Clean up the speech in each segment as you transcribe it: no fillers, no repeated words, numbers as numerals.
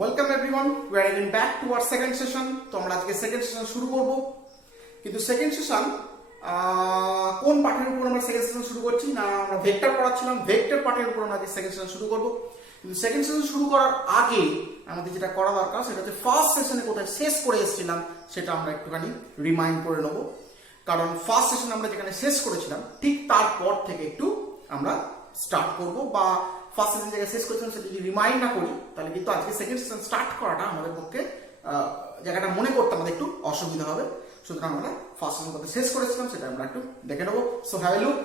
Welcome everyone, we are again back to our second session. তো আমরা আজকে second session শুরু করব, কিন্তু সেকেন্ড সেশন কোন পাঠের উপর আমরা সেকেন্ড সেশন শুরু করছি না, আমরা ভেক্টর পড়াচ্ছিলাম, ভেক্টর পাঠের উপর আমরা সেকেন্ড সেশন শুরু করব। কিন্তু সেকেন্ড সেশন শুরু করার আগে আমাদের যেটা করা দরকার সেটা হচ্ছে ফার্স্ট সেশনে কোথায় শেষ করে এসেছিলাম সেটা আমরা একটুখানি রিমাইন্ড করে নেব। কারণ ফার্স্ট সেশন আমরা যেখানে শেষ করেছিলাম ঠিক তারপর থেকে একটু আমরা স্টার্ট করব, বা ফার্স্ট সেশন জায়গায় শেষ করেছিলাম সেটা যদি রিমাইন্ড না করি তাহলে কিন্তু আজকে সেকেন্ড সেশন স্টার্ট করাটা আমাদের পক্ষে জায়গাটা মনে করতে আমাদের একটু অসুবিধা হবে। সুতরাং আমরা ফার্স্ট সেশন কোথায় শেষ করেছিলাম সেটা আমরা একটু দেখে নেবো। So have a look.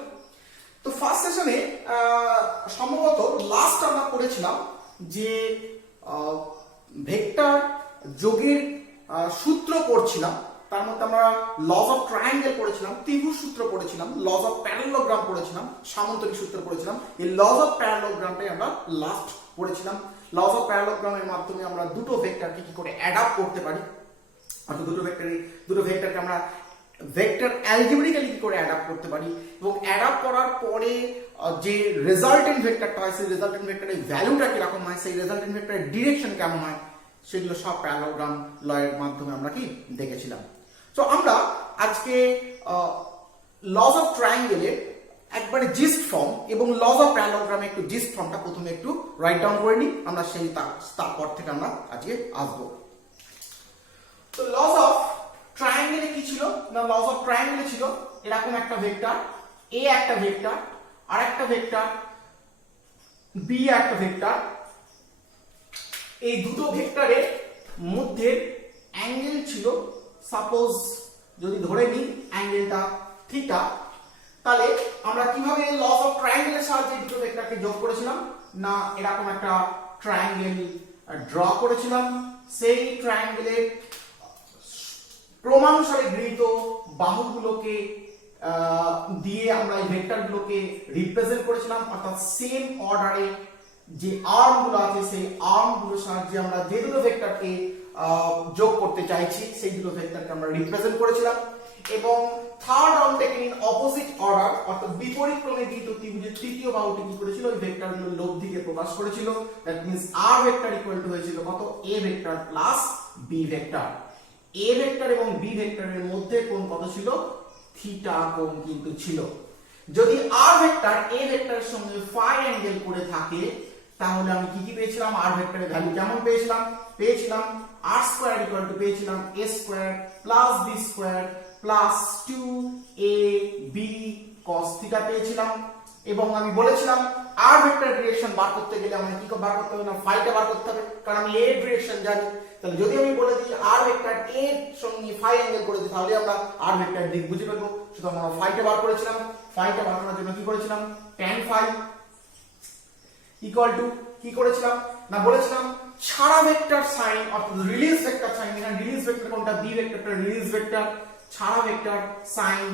তো ফার্স্ট সেশনে সম্ভবত লাস্ট আমরা পড়েছিলাম যে ভেক্টর যোগের সূত্র পড়ছিলাম। তার মধ্যে আমরা লজ অফ ট্রায়াঙ্গেল পড়েছিলাম, ত্রিভুজ সূত্র পড়েছিলাম, লজ অফ প্যারালোগ্রাম পড়েছিলাম, সামান্তরিক সূত্র পড়েছিলাম। এই লজ অফ প্যারালোগ্রামটাই আমরা লাস্ট পড়েছিলাম। লজ অফ প্যারালোগ্রামের মাধ্যমে আমরা দুটো ভেক্টরকে কি করে অ্যাডাপ্ট করতে পারি, অর্থাৎ দুটো ভেক্টরকে আমরা ভেক্টর অ্যালজেব্রিক্যালি কি করে অ্যাডাপ্ট করতে পারি, এবং অ্যাডাপ্ট করার পরে যে রেজাল্টেন্ট ভেক্টরটা হয় সেই রেজাল্টেন্ট ভেক্টরের ভ্যালুটা কিরকম হয়, সেই রেজাল্টেন্ট ভেক্টরের ডিরেকশন কেমন হয়, সেগুলো সব প্যারালোগ্রাম লয়ের মাধ্যমে আমরা কি দেখেছিলাম। তো আমরা আজকে লজ অফ ট্রায়াঙ্গেলের একবারে জিস্ট ফর্ম এবং লজ অফ প্যারালোগ্রামে একটু জিস্ট ফর্মটা প্রথমে একটু রাইট ডাউন করে নিই, আমরা সেই তারপর থেকে আমরা আজকে আসবো। তো লজ অফ ট্রায়াঙ্গেলে কি ছিল না, লজ অফ ট্রায়াঙ্গেলে ছিল এরকম একটা ভেক্টর এ, একটা ভেক্টর আর একটা ভেক্টর বি, একটা ভেক্টর। এই দুটো ভেক্টরের মধ্যে অ্যাঙ্গেল ছিল, সাপোজ যদি ধরে নিই অ্যাঙ্গেলটা থিটা, তাহলে আমরা কিভাবে লজ অফ ট্রায়াঙ্গেলের সাহায্যে দুটো ভেক্টরকে যোগ করেছিলাম না, এরকম একটা ট্রায়াঙ্গেল ড্র করেছিলাম। সেই ট্রায়াঙ্গেলের ক্রমানুসারে গৃহীত বাহুগুলোকে দিয়ে আমরা এই ভেক্টরগুলোকে রিপ্রেজেন্ট করেছিলাম, অর্থাৎ সেম অর্ডারে যে আর্মগুলো আছে সেই আর্মগুলোর সাহায্যে আমরা যে দুটো ভেক্টরকে যোগ করতে চাইছি সেই দুটো ভেক্টরকে আমরা রিপ্রেজেন্ট করেছিলাম। এবং third round taken in opposite order, অর্থাৎ বিপরীত ক্রমে গৃহীত ত্রিভুজের তৃতীয় বাহুটি কি করেছিল, ওই ভেক্টরগুলোর লব্ধিকে প্রকাশ করেছিল। That means R vector equal to হয়েছিল কত, A vector plus B vector. A vector এবং বি ভেক্টরের মধ্যে কোণ কত ছিল, থিটা কোণ কিন্তু ছিল। যদি আর ভেক্টর এ ভেক্টরের সঙ্গে ফাই অ্যাঙ্গেল করে থাকে তাহলে আমি কি পেয়েছিলাম, আর ভেক্টরের ভ্যালু কেমন পেয়েছিলাম আর স্কয়ার ইকুয়াল টু পেয়েছিলাম a square plus b square plus 2ab cos theta পেয়েছিলাম। এবং আমি বলেছিলাম আর ভেক্টর ডিরেকশন বার করতে গেলে আমাকে কি বার করতে হবে না, ফাইটা বার করতে হবে, কারণ আমি এর ডিরেকশন জানি। তাহলে যদি আমি বলে দিই আর ভেক্টর এর সঙ্গে ফাই অ্যাঙ্গেল করে দিই তাহলে আমরা আর ভেক্টর দিক বুঝে ফেলবো। সুতরাং আমরা ফাইটা বার করেছিলাম। ফাইটা বার করার জন্য কি করেছিলাম, tan ফাই ইকুয়াল টু কি করেছিলাম না, বলেছিলাম ছাড়া ভেক্টর সাইন, অর্থাৎ রিলিজ ভেক্টর সাইন, এখানে রিলিজ ভেক্টর কোনটা, বি ভেক্টরটা রিলিজ ভেক্টর, ছাড়া ভেক্টর সাইন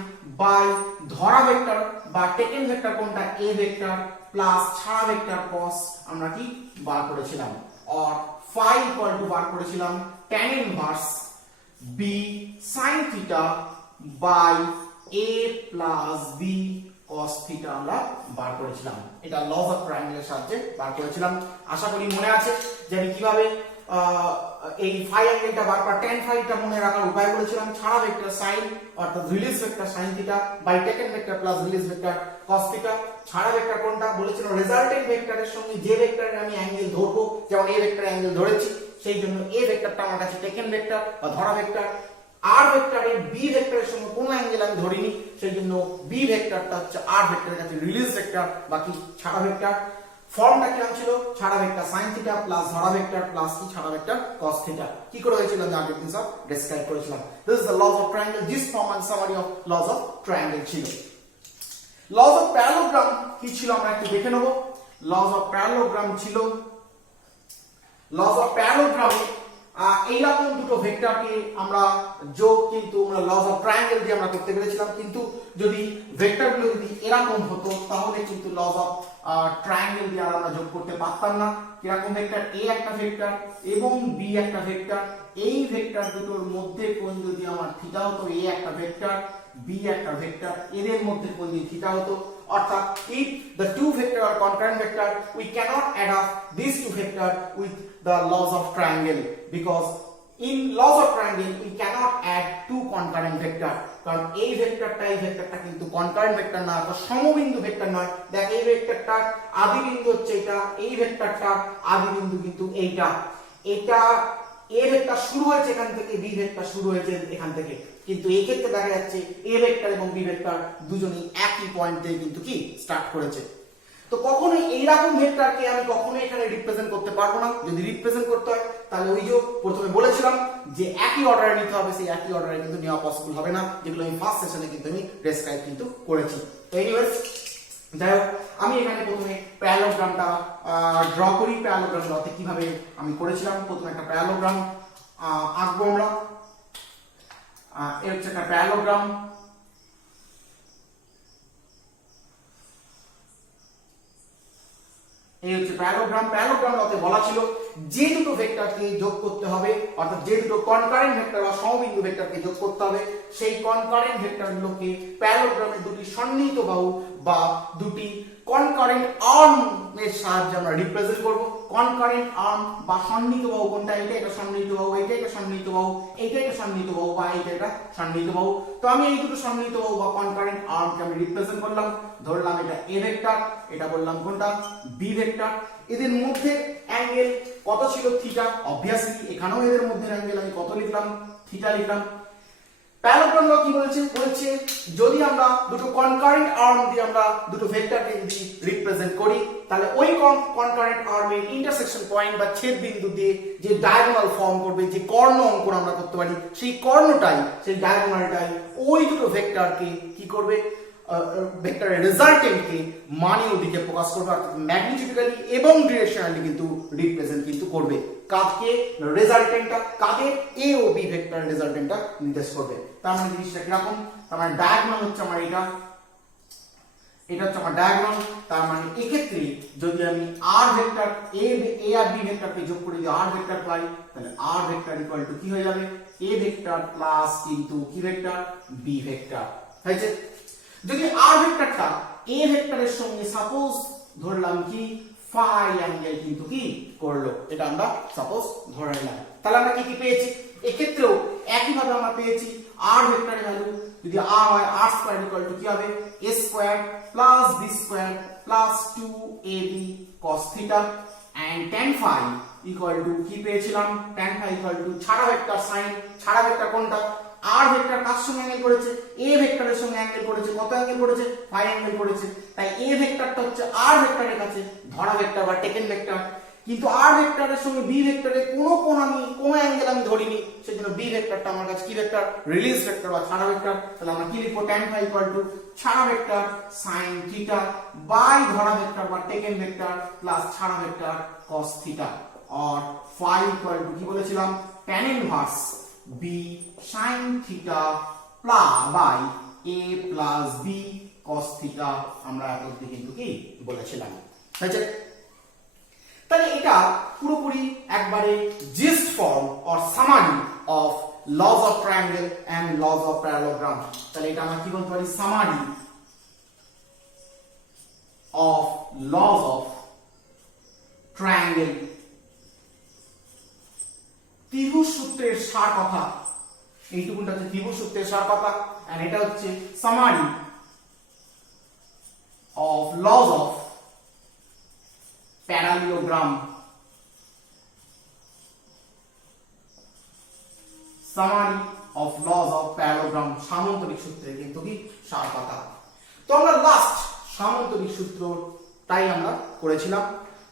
বাই ধরা ভেক্টর বা টেকেন ভেক্টর কোনটা, এ ভেক্টর প্লাস ছাড়া ভেক্টর cos আমরা কি বার করেছিলাম। আর ফাই ইকুয়াল টু বার করেছিলাম tan inverse B sin theta by a plus B cos theta আমরা বার করেছিলাম। এটা লজ অফ ট্রায়াঙ্গেলের সাহায্যে বার করেছিলাম। আশা করি মনে আছে যে আমি কিভাবে এই ফাই অ্যাঙ্গেলটা বার করা, tan ফাইটা মনে রাখার উপায় বলেছিলাম, ছাড়া ভেক্টর সাইন অর্থাৎ রিলিজ vector sin theta by taken vector plus রিলিজ ভেক্টর cos থিটা। ছাড়া ভেক্টর কোনটা বলেছিলাম, রেজাল্টেন্ট ভেক্টরের সঙ্গে যে ভেক্টরের আমি অ্যাঙ্গেল ধরবো, যেমন এ ভেক্টরের অ্যাঙ্গেল ধরেছি সেই জন্য এ ভেক্টরটা আমার কাছে টেকেন ভেক্টর বা ধরা ভেক্টর। আর ভেক্টরের বি ভেক্টরের সঙ্গে কোনো অ্যাঙ্গেল আমি ধরিনি, সেই জন্য বি ভেক্টরটা হচ্ছে আর ভেক্টরের কাছে রিলিজ ভেক্টর বাকি ছাড়া ভেক্টর। ফর্মটা কিরকম ছিল, ছাড়া ভেক্টর sin থিটা প্লাস ধরা ভেক্টর প্লাস কি ছাড়া ভেক্টর cos থিটা। কি করে হয়েছিল আমি আগের দিন সব ডেসক্রাইব করেছিলাম। This is the laws of triangle, this form and summary of laws of triangle ছিল। লজ অফ প্যারালোগ্রাম কি ছিল আমরা একটু দেখে নেব। লজ অফ প্যারালোগ্রাম ছিল, লজ অফ প্যারালোগ্রামে এইরকম দুটো ভেক্টরকে আমরা যোগ কিন্তু আমরা লজ অফ ট্রায়াঙ্গেল দিয়ে আমরা করতে পেরেছিলাম, কিন্তু যদি ভেক্টরগুলো যদি এরকম হতো তাহলে কিন্তু লজ অফ ট্রায়াঙ্গেল দিয়ে আর আমরা যোগ করতে পারতাম না। কিরকম ভেক্টর, এ একটা ভেক্টর এবং বি একটা ভেক্টর, এই ভেক্টর দুটোর মধ্যে কোণ যদি আমার থিটা হতো, এ একটা ভেক্টর বি একটা ভেক্টর, এদের মধ্যে কোণ যদি থিটা হতো, অর্থাৎ if the two vector are concurrent vector we cannot add up these two vector with the laws of triangle, because in laws of triangle we cannot add two concurrent vector, কারণ এই ভেক্টরটা কিন্তু concurrent vector না, তো সমবিন্দু vector নয়। দেখ এই ভেক্টরটার আদি বিন্দু হচ্ছে এটা, এই ভেক্টরটার আদি বিন্দু কিন্তু এইটা, এটা এ ভেক্টর শুরু হয়েছে এখান থেকে, বি ভেক্টর শুরু হয়েছে এখান থেকে, কিন্তু এই ক্ষেত্রে দেখা যাচ্ছে এ ভেক্টর এবং বি ভেক্টর দুজনেই একই পয়েন্ট থেকে কিন্তু কি স্টার্ট করেছে। তো কখনোই এইরকম ভেক্টরকে আমি কখনোই এখানে রিপ্রেজেন্ট করতে পারবো না। যদি রিপ্রেজেন্ট করতে হয় তাহলে ওই যে প্রথমে বলেছিলাম যে একই অর্ডারে নিতে হবে, সেই একই অর্ডারে কিন্তু নেওয়া পসিবল হবে না, যেগুলো আমি ফার্স্ট সেশনে কিন্তু আমি ডেসক্রাইব কিন্তু করেছি। এনিওয়েজ, যাই হোক, আমি এখানে প্রথমে প্যারালোগ্রামটা ড্র করি। প্যারালোগ্রাম ড্রতে কিভাবে আমি করেছিলাম, প্রথমে একটা প্যারালোগ্রাম আঁকবো আমরা। এর হচ্ছে একটা প্যারালোগ্রাম, এই হচ্ছে প্যারালোগ্রাম। প্যারালোগ্রাম ড্রতে বলা ছিল যে দুটো ভেক্টরকে যোগ করতে হবে, অর্থাৎ যে দুটো কনকারেন্ট ভেক্টর বা সমবিন্দু ভেক্টরকে যোগ করতে হবে, সেই কনকারেন্ট ভেক্টরগুলোকে প্যারালোগ্রামের দুটি সন্নিহিত বাহু বা দুটি কনকারেন্ট আর্ম এর সাহায্যে আমরা রিপ্রেজেন্ট করব। কনকারেন্ট আর্ম বা সন্নিহিত বাহু কোনটা, এটা একটা সন্নিহিত বাহু, এটা একটা সন্নিহিত বাহু, এইটা একটা সন্নিহিত বাহু বা এইটা একটা সন্নিহিত বাহু। তো আমি এই দুটো সন্নিহিত বাহু বা কনকারেন্ট আর্মকে আমি রিপ্রেজেন্ট করলাম, ধরলাম এটা এ ভেক্টর, এটা বললাম কোনটা বি ভেক্টর। এদের মধ্যে অ্যাঙ্গেল কত ছিল, থিটা। অবভিয়াসলি এখানেও এদের মধ্যে অ্যাঙ্গেল আমি কত লিখলাম, থিটা লিখলাম। প্যারালোগ্রাম ল কি বলছে, বলছে যদি আমরা দুটো কনকারেন্ট আর্ম দিয়ে আমরা দুটো ভেক্টরকে যদি রিপ্রেজেন্ট করি, তাহলে ওই কনকারেন্ট আর্মের ইন্টারসেকশন পয়েন্ট বা ছেদ বিন্দু দিয়ে যে ডায়াগোনাল ফর্ম করবে, যে কর্ণ অঙ্কন আমরা করতে পারি, সেই কর্ণটাই, সেই ডায়াগোনালটাই ওই দুটো ভেক্টরকে কি করবে, ভেক্টরের রেজাল্টেন্টকে মানের দিকে প্রকাশ করবে, অর্থাৎ ম্যাগনিটিউডিক্যালি এবং ডিরেকশনালি কিন্তু রিপ্রেজেন্ট কিন্তু করবে। কাকে, রেজাল্টেন্টটা কাদের, এ ও বি ভেক্টরের রেজাল্টেন্টটা নির্দেশ করবে। তার মানে জিনিসটা কিরকম, তার মানে ডায়াগোনাল হচ্ছে আমার এটা, এটা হচ্ছে আমার ডায়াগোনাল। তার মানে এক্ষেত্রে যদি আমি আর ভেক্টর এ আর বি ভেক্টরকে যোগ করে দিই আর ভেক্টর পাই, তাহলে আর ভেক্টর ইকুয়াল টু কি হয়ে যাবে, এ ভেক্টর প্লাস কিন্তু কি ভেক্টর, বি ভেক্টর হয়েছে। যদি আর ভেক্টরটা এ ভেক্টরের সঙ্গে সাপোজ ধরলাম কি ফাই অ্যাঙ্গেল কিন্তু কি করলো, এটা আমরা সাপোজ ধরে নিলাম, তাহলে আমরা কি কি পেয়েছি, এক্ষেত্রেও একই ভাবে আমরা পেয়েছি আর ভেক্টরের ভ্যালু যদি আর হয় আর স্কয়ার ইকুয়াল টু কি হবে, a square plus b square plus 2ab cos theta and tan phi equal to কি পেয়েছিলাম, tan phi ইকুয়াল টু ছাড়া ভেক্টর sin, ছাড়া ভেক্টর কোনটা, আর ভেক্টর কার সঙ্গে অ্যাঙ্গেল করেছে, এ ভেক্টরের সঙ্গে অ্যাঙ্গেল করেছে, কত অ্যাঙ্গেল করেছে, ফাই অ্যাঙ্গেল করেছে। তাই এ ভেক্টরটা হচ্ছে আর ভেক্টরের কাছে ধরা ভেক্টর বা টেকেন ভেক্টর, কিন্তু আর ভেক্টরের সঙ্গে বি ভেক্টরের কোনো অ্যাঙ্গেল আমি ধরিনি, সেজন্য বি ভেক্টরটা আমার কাছে কি ভেক্টর, রিলিজ ভেক্টর বা ছাড়া ভেক্টর। তাহলে আমরা কি লিখবো, tan phi ইকুয়াল টু ছাড়া ভেক্টর sin থিটা বাই ধরা ভেক্টর বা টেকেন ভেক্টর প্লাস ছাড়া ভেক্টর cos থিটা, আর phi ইকুয়াল টু কি বলেছিলাম, tan inverse b sin theta plus by a plus b cos theta আমরা এতদিকে কিন্তু কি বলেছিলাম। ঠিক তাহলে এটা পুরোপুরি একবারে gist form or summary of laws of triangle and laws of parallelogram. তাহলে এটা আমরা কি বলতে পারি, summary of laws of triangle, ত্রিভুজ সূত্রের সার কথা, এইটুকুটা হচ্ছে ত্রিভুজ সূত্রের সার কথা, এন্ড এটা হচ্ছে summary of laws of parallelogram, summary of laws of parallelogram, সামান্তরিক সূত্রের কিন্তু কি সার কথা। তো আমরা লাস্ট সামান্তরিক সূত্র তাই আমরা করেছিলাম।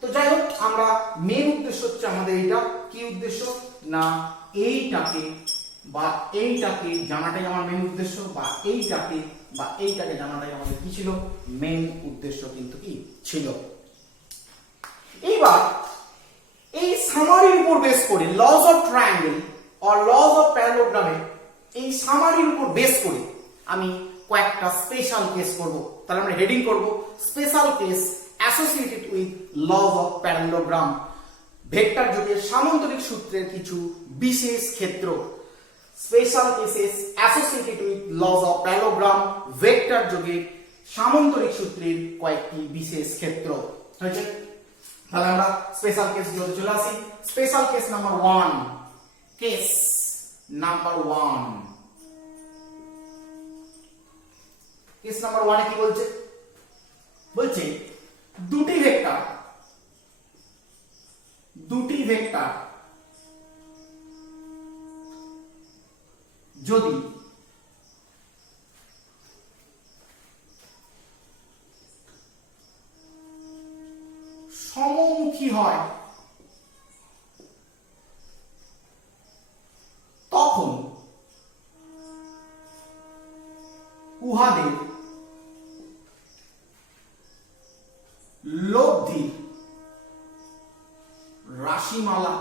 তো যাই হোক, আমরা মেন উদ্দেশ্য হচ্ছে আমাদের এটা কি উদ্দেশ্য না, এইটাকে জানাটাই আমার মেন উদ্দেশ্য, বা এইটাকে জানাটাই আমাদের কি ছিল, মেন উদ্দেশ্য কিন্তু কি ছিল। এইবার এই সামারির উপর বেস করে laws of triangle or laws of প্যারালোগ্রামে এই সামারির উপর বেস করে আমি কয়েকটা স্পেশাল কেস করব। তাহলে আমরা হেডিং করব special case associated with laws of parallelogram, vector যোগের সামান্তরিক সূত্রের কিছু বিশেষ ক্ষেত্র। Special cases associated with laws of parallelogram vector যোগের সামান্তরিক সূত্রের কয়েকটি বিশেষ ক্ষেত্র হয়েছে। তাহলে আমরা স্পেশাল কেস গুলোতে চলে আসি। Special case number 1, case number 1, case number 1 এ কি বলছে? বলছে দুটি ভেক্টর যদি সমমুখী হয় তখন উহাদের লব্ধি রাশিমালা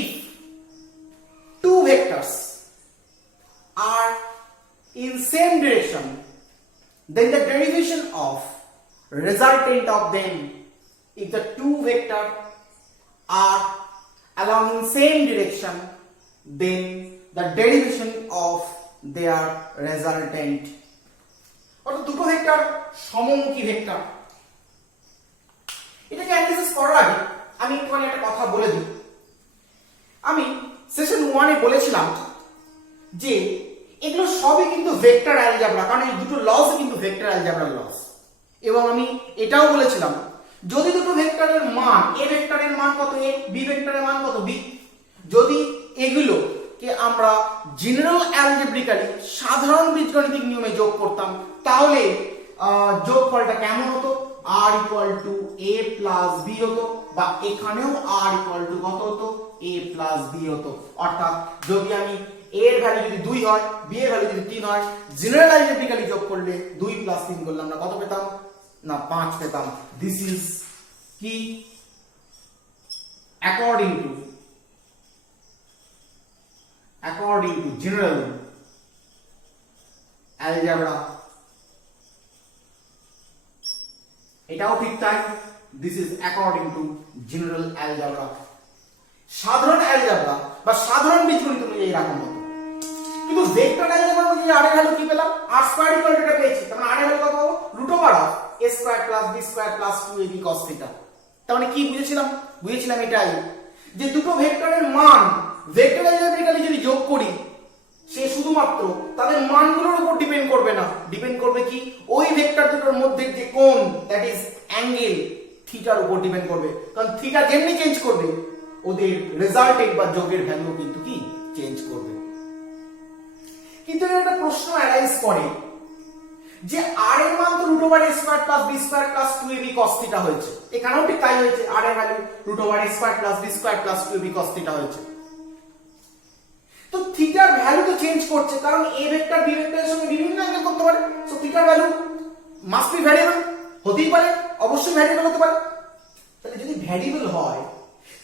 if two vectors are in same direction, then the derivation of resultant of them, if the two vectors are along in same direction, then the derivation of their resultant, অর্থাৎ দুটো ভেক্টর সমমুখী ভেক্টর। এটাকে analysis করার আগে আমি একটুখানি একটা কথা বলে দিই। আমি সেশন 1 এ বলেছিলাম যে এগুলো সবই কিন্তু ভেক্টর অ্যালজেব্রা, কারণ এই দুটো লস কিন্তু ভেক্টর অ্যালজেব্রার লস। এবং আমি এটাও বলেছিলাম যদি দুটো ভেক্টরের মান, এ ভেক্টরের মান কত এ, বি ভেক্টরের মান কত বি, যদি এগুলোকে আমরা জেনারেল অ্যালজেব্রিক্যালি সাধারণ বীজগণিতিক নিয়মে যোগ করতাম তাহলে যোগফলটা কেমন হতো? r = a + b হতো, বা এখানেও r = কত হতো? a + b হতো। অর্থাৎ যদি আমি a এর ভ্যালু যদি 2 হয়, b এর ভ্যালু যদি 3 হয়, জেনারেল অ্যালজেব্রিক্যালি যোগ করলে 2 + 3 করলে আমরা কত পেতাম? না 5 পেতাম। দিস ইজ কি অ্যাকর্ডিং টু জেনারেল অ্যালজেব্রা। এটাও ঠিক তাই, this is according to general algebra. সাধারণ অ্যালজেব্রা বা সাধারণ বীজগণিত অনুযায়ী এরকম হতো, কিন্তু ভেক্টর অ্যালজেব্রা অনুযায়ী r এর ভ্যালু কি পেলাম? r² এটা পেয়েছি, তার মানে r এর ভ্যালু কত পাবো? √a² + b² + 2ab cos θ। তার মানে কি বুঝেছিলাম এটাই যে দুটো ভেক্টরের মান ভেক্টর অ্যালজেব্রিক্যালি যদি যোগ করি সে শুধুমাত্র তাদের মানগুলোর উপর ডিপেন্ড করবে না, ডিপেন্ড করবে কি? ওই ভেক্টর দুটোর মধ্যে যে কোণ, দ্যাট ইজ অ্যাঙ্গেল, থিটার উপর ডিপেন্ড করবে। কারণ থিটা যেমনি চেঞ্জ করবে ওদের রেজাল্টেন্ট বা যোগের ভ্যালু কিন্তু কি চেঞ্জ করবে। কিন্তু একটা প্রশ্ন অ্যারাইজ করে যে r এর মান তো √a² + b² + 2ab cos θ হয়েছে, এখানেও ঠিক তাই হয়েছে, r এর value √a² + b² + 2ab cos θ হয়েছে। তো থিটার ভ্যালু তো চেঞ্জ করছে, কারণ a ভেক্টর b ভেক্টরের সঙ্গে বিভিন্ন অ্যাঙ্গেল করতে পারে, সো থিটার ভ্যালু মাস্ট বি ভ্যারিয়েবল, হতেই পারে, অবশ্যই ভ্যারিয়েবল হতে পারে। তাহলে যদি ভ্যারিয়েবল হয়,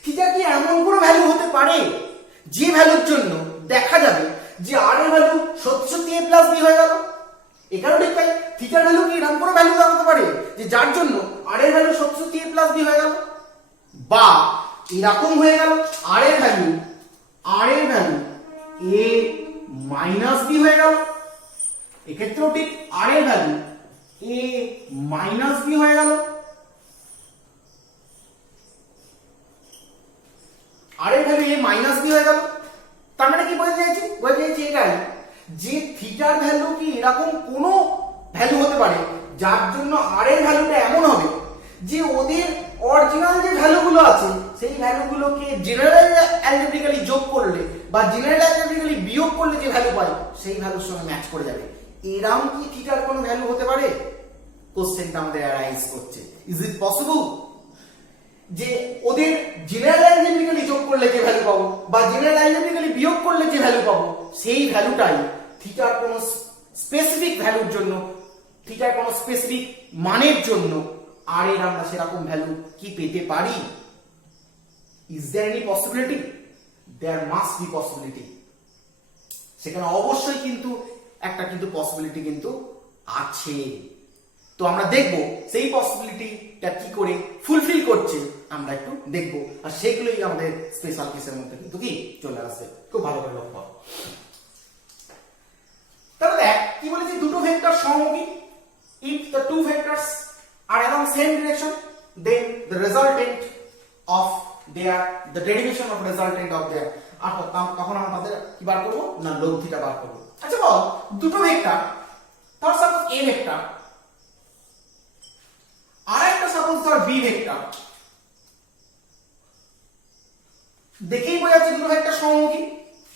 থিটা কি এমন কোনো ভ্যালু হতে পারে যে ভ্যালুর জন্য দেখা যাবে যে r এর ভ্যালু সত্যি সত্যি a + b হয়ে গেল? এখানেও ঠিক তাই, থিটার ভ্যালু কি এরকম কোনো ভ্যালু হতে পারে যে যার জন্য r এর ভ্যালু সত্যি সত্যি a + b হয়ে গেল? বা এরকম হয়ে গেল r এর ভ্যালু a - b হয়ে গেল, এক্ষেত্রেও ঠিক r এর ভ্যালু a - b হয়ে গেল। r এর ভ্যালু a - b হয়ে গেল, তার মানে কি বোঝাতে চাইছি এটাই যে থিটার ভ্যালু কি এরকম কোনো ভ্যালু হতে পারে যার জন্য r এর ভ্যালুটা এমন হবে যে ওদের অরিজিনাল যে ভ্যালুগুলো আছে সেই ভ্যালুগুলোকে জেনারেল অ্যালজেব্রিক্যালি যোগ করলে বা জেনারেল অ্যালজেব্রিক্যালি বিয়োগ করলে যে ভ্যালু পাই সেই ভ্যালুর সঙ্গে ম্যাচ করে যাবে। এরকম কি থিটার কোনো ভ্যালু হতে পারে? কোশ্চেনটা আমাদের অ্যারাইজ করছে, ইজ ইট পসিবল যে ওদের জেনারেল অ্যালজেব্রিক্যালি যোগ করলে যে ভ্যালু পাবো বা জেনারেল অ্যালজেব্রিক্যালি বিয়োগ করলে যে ভ্যালু পাবো সেই ভ্যালুটাই থিটার কোনো স্পেসিফিক ভ্যালুর জন্য, থিটার কোনো স্পেসিফিক মানের জন্য আর এর আমরা সেরকম ভ্যালু কি পেতে পারি? Is there any possibility? There must be possibility. সেখানে অবশ্যই কিন্তু একটা পসিবিলিটি কিন্তু আছে। তো আমরা দেখব সেই পসিবিলিটিটা কি করে ফুলফিল করছে আমরা একটু দেখব, আর সেগুলোই আমাদের স্পেশাল কেসের মধ্যে কিন্তু কি চলে আসবে। খুব ভালো করে লক্ষ্য করো। তাহলে দেখ কি বলেছি, দুটো vector সমমুখী, if the two vectors are along same direction then the resultant of their the derivation of resultant of their, আর তখন আমরা তাদের কি বার করব না লব্ধিটা বার করব। আচ্ছা বল, দুটো ভেক্টর, ধর সাপোজ a ভেক্টর আর একটা সাপোজ ধর b ভেক্টর, দেখেই বোঝা যাচ্ছে দুটো ভেক্টর সমমুখী,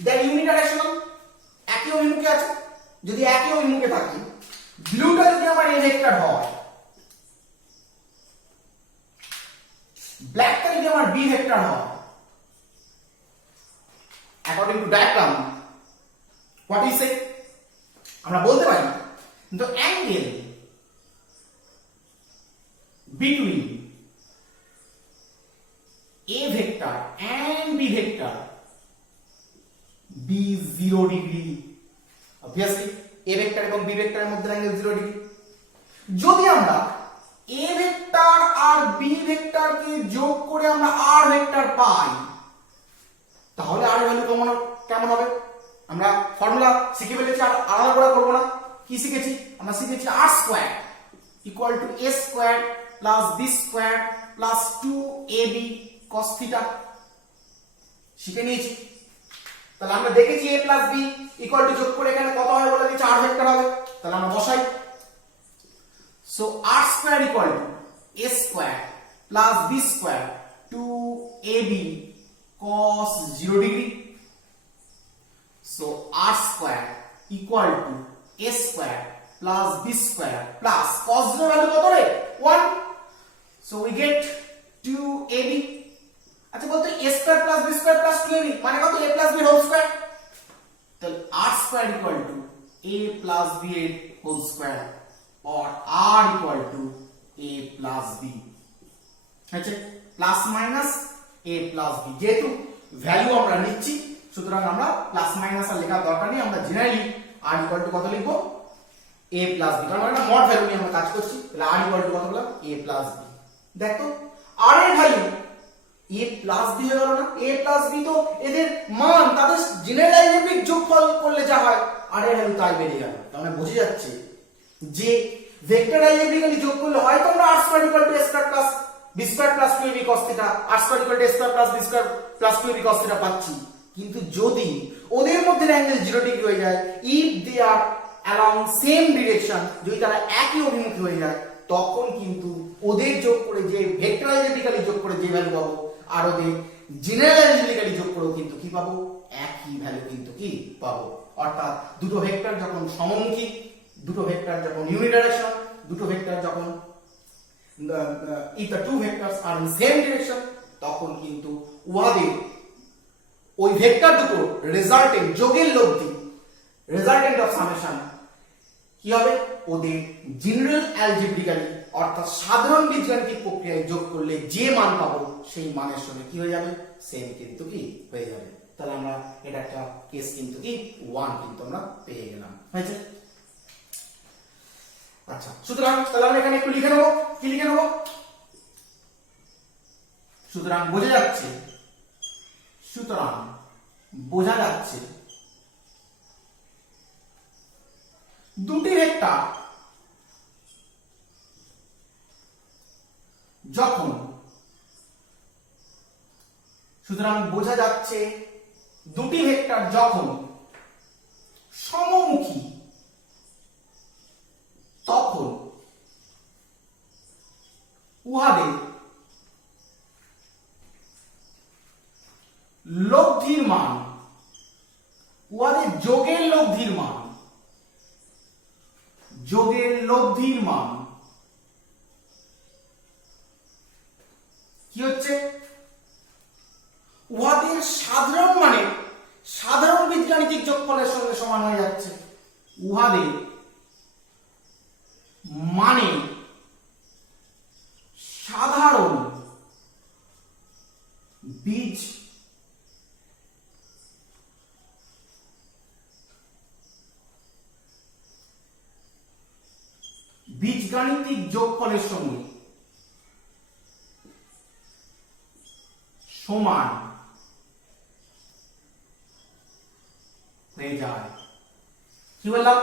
দেখ ইউনিডাইরেকশনাল, একই অভিমুখে আছে। যদি একই অভিমুখে থাকে, ব্লুটা যদি আমার a ভেক্টর হয়, ব্ল্যাকটা যদি আমার b ভেক্টর হয়, according to diagram what is it, আমরা বলতে পারি the angle between a vector and b vector be 0 degree. obviously a vector এবং b vector এর মধ্যে অ্যাঙ্গেল 0 ডিগ্রি। যদি আমরা a ভেক্টর আর b ভেক্টরকে যোগ করে আমরা r ভেক্টর পাই, তাহলে r এর ভ্যালু কেমন হবে? আমরা ফর্মুলা শিখে ফেলেছি, আর আলাদা করে করব না। কি শিখেছি? আমরা শিখেছি r square equal to a square plus b square plus 2ab cos theta শিখে নিয়েছি। তাহলে আমরা দেখেছি a plus b equal to যোগ করে এখানে কত হয় বলে দিয়েছি, r ভেক্টর হবে। তাহলে আমরা বসাই, so r square equal to a square plus b square 2ab cos 0 degree. So r square equal to a square plus b square plus cos 0 value কত রে? 1, সো উই গেট 2ab। আচ্ছা বলতো a square plus b square plus 2ab মানে কত? a plus b whole square. তাহলে r square equal to a plus b এর whole square or r equal to a plus b, আচ্ছা plus minus a plus b, যেহেতু value আমরা নিচ্ছি সুতরাং আমরা প্লাস মাইনাস আর লেখার দরকার নেই, আমরা জেনারেলি r equal to কত লিখবো? a plus b, কারণ আমরা মড ভ্যালু নিয়ে আমরা কাজ করছি। তাহলে r equal to কত বললাম? a plus b। দেখো r এর ভ্যালু a plus b হয়ে গেল না? a plus b তো এদের মান, তাদের জেনারেল অ্যালজেব্রিক যোগফল করলে যা হয় r এর ভ্যালু তাই বেরিয়ে গেল। তাহলে বোঝা যাচ্ছে যে ভেক্টর অ্যালজেব্রিক্যালি যোগ করলে হয়তো আমরা r square equal to a square plus b square plus 2ab cos theta, r square equal to a square plus b square plus 2ab cos theta পাচ্ছি। কিন্তু যদি ওদের মধ্যে অ্যাঙ্গেল 0 ডিগ্রি হয়ে যায়, if they are along same direction, যদি তারা একই অভিমুখী হয়ে যায়, তখন কিন্তু ওদের যোগ করে যে ভেক্টর অ্যালজেব্রিক্যালি যোগ করে যে ভ্যালু পাবো আর ওদের জেনারেল অ্যালজেব্রিক্যালি যোগ করেও কিন্তু কি পাবো? একই ভ্যালু কিন্তু কি পাবো। অর্থাৎ দুটো ভেক্টর যখন সমমুখী, দুটো ভেক্টর যখন ইউনিডাইরেকশনাল, দুটো ভেক্টর যখন if the two vectors are in same direction, তখন কিন্তু উহাদের ওই ভেক্টর দুটো রেজাল্টেন্ট যোগের লব্ধি, রেজাল্টেন্ট অফ সামেশন কি হবে? ওদের জেনারেল অ্যালজেব্রিক্যালি অর্থাৎ সাধারণ বীজগাণিতিক প্রক্রিয়ায় যোগ করলে যে মান পাবো সেই মানের সঙ্গে কি হয়ে যাবে? সেম কিন্তু কি হয়ে যাবে। তাহলে আমরা এটা একটা কেস কিন্তু কি 1 কিন্তু আমরা পেয়ে গেলাম, হয়েছে? আচ্ছা, সুতরাং তাহলে আমরা এখানে একটু লিখে নেব। কি লিখে নেব? সুতরাং বোঝা যাচ্ছে দুটি ভেক্টর যখন, সুতরাং বোঝা যাচ্ছে দুটি ভেক্টর যখন সমমুখী তখন উহাদের লব্ধির মান, উহাদের যোগের লব্ধির মান কি হচ্ছে? উহাদের সাধারণ মানে সাধারণ বীজগাণিতিক যোগফলের সঙ্গে সমান হয়ে যাচ্ছে। উহাদের মানে সাধারণ বীজগাণিতিক যোগফলের সঙ্গে সমান হয়ে যায়। কি বললাম?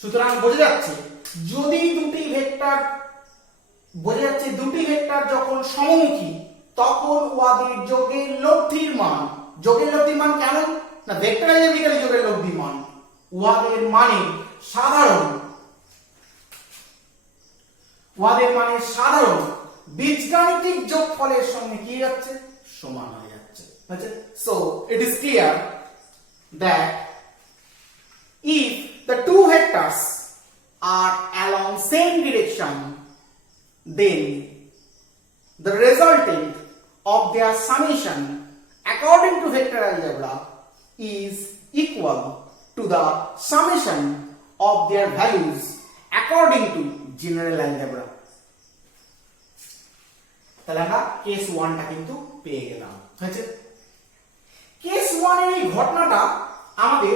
সুতরাং বোঝা যাচ্ছে যদি দুটি ভেক্টর যখন সমমুখী তখন উহাদের যোগের লব্ধির মান কেন না ভেক্টর অ্যালজেব্রিক্যালি যোগের লব্ধির মান উহাদের মানে সাধারণ বীজগাণিতিক যোগফলের সঙ্গে কি যাচ্ছে সমান হয়ে যাচ্ছে। So it is clear that if the two vectors are along same direction, then the resultant of their summation according to vector algebra is equal to the summation of their values according to general algebra. তাহলে আমরা case 1 টা কিন্তু পেয়ে গেলাম। হয়েছে? Case 1 এর এই ঘটনাটা আমাদের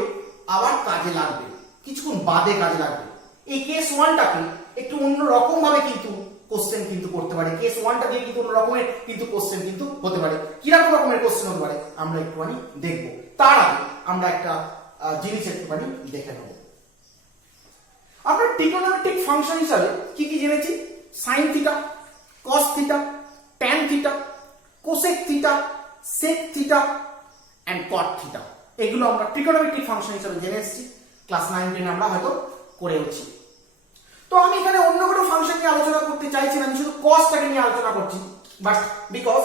আবার কাজে লাগবে, কিছুক্ষণ বাদে কাজে লাগবে। এই কেস 1 টাকে একটু অন্য রকম ভাবে কিন্তু কোশ্চেন কিন্তু করতে পারে। কেস 1 টা দিয়ে কিন্তু অন্য রকমের কিন্তু কোশ্চেন কিন্তু হতে পারে। কি রকমের কোশ্চেন হতে পারে আমরা একটুখানি দেখব। তার আগে আমরা একটা জিনিস একটুখানি দেখে নেব। আমরা ট্রিগোনোমেট্রিক ফাংশন হিসাবে কি কি জেনেছি? Sine theta, cos theta, tan theta, cosec theta, sec theta and cot theta, এগুলো আমরা ট্রিগোনোমেট্রিক ফাংশন হিসেবে জেনে এসেছি। ক্লাস 9 10 আমরা হয়তো করেওছি। তো আমি এখানে অন্য কোনো ফাংশন নিয়ে আলোচনা করতে চাইছি না, আমি শুধু কসটাকে নিয়ে আলোচনা করছি। But because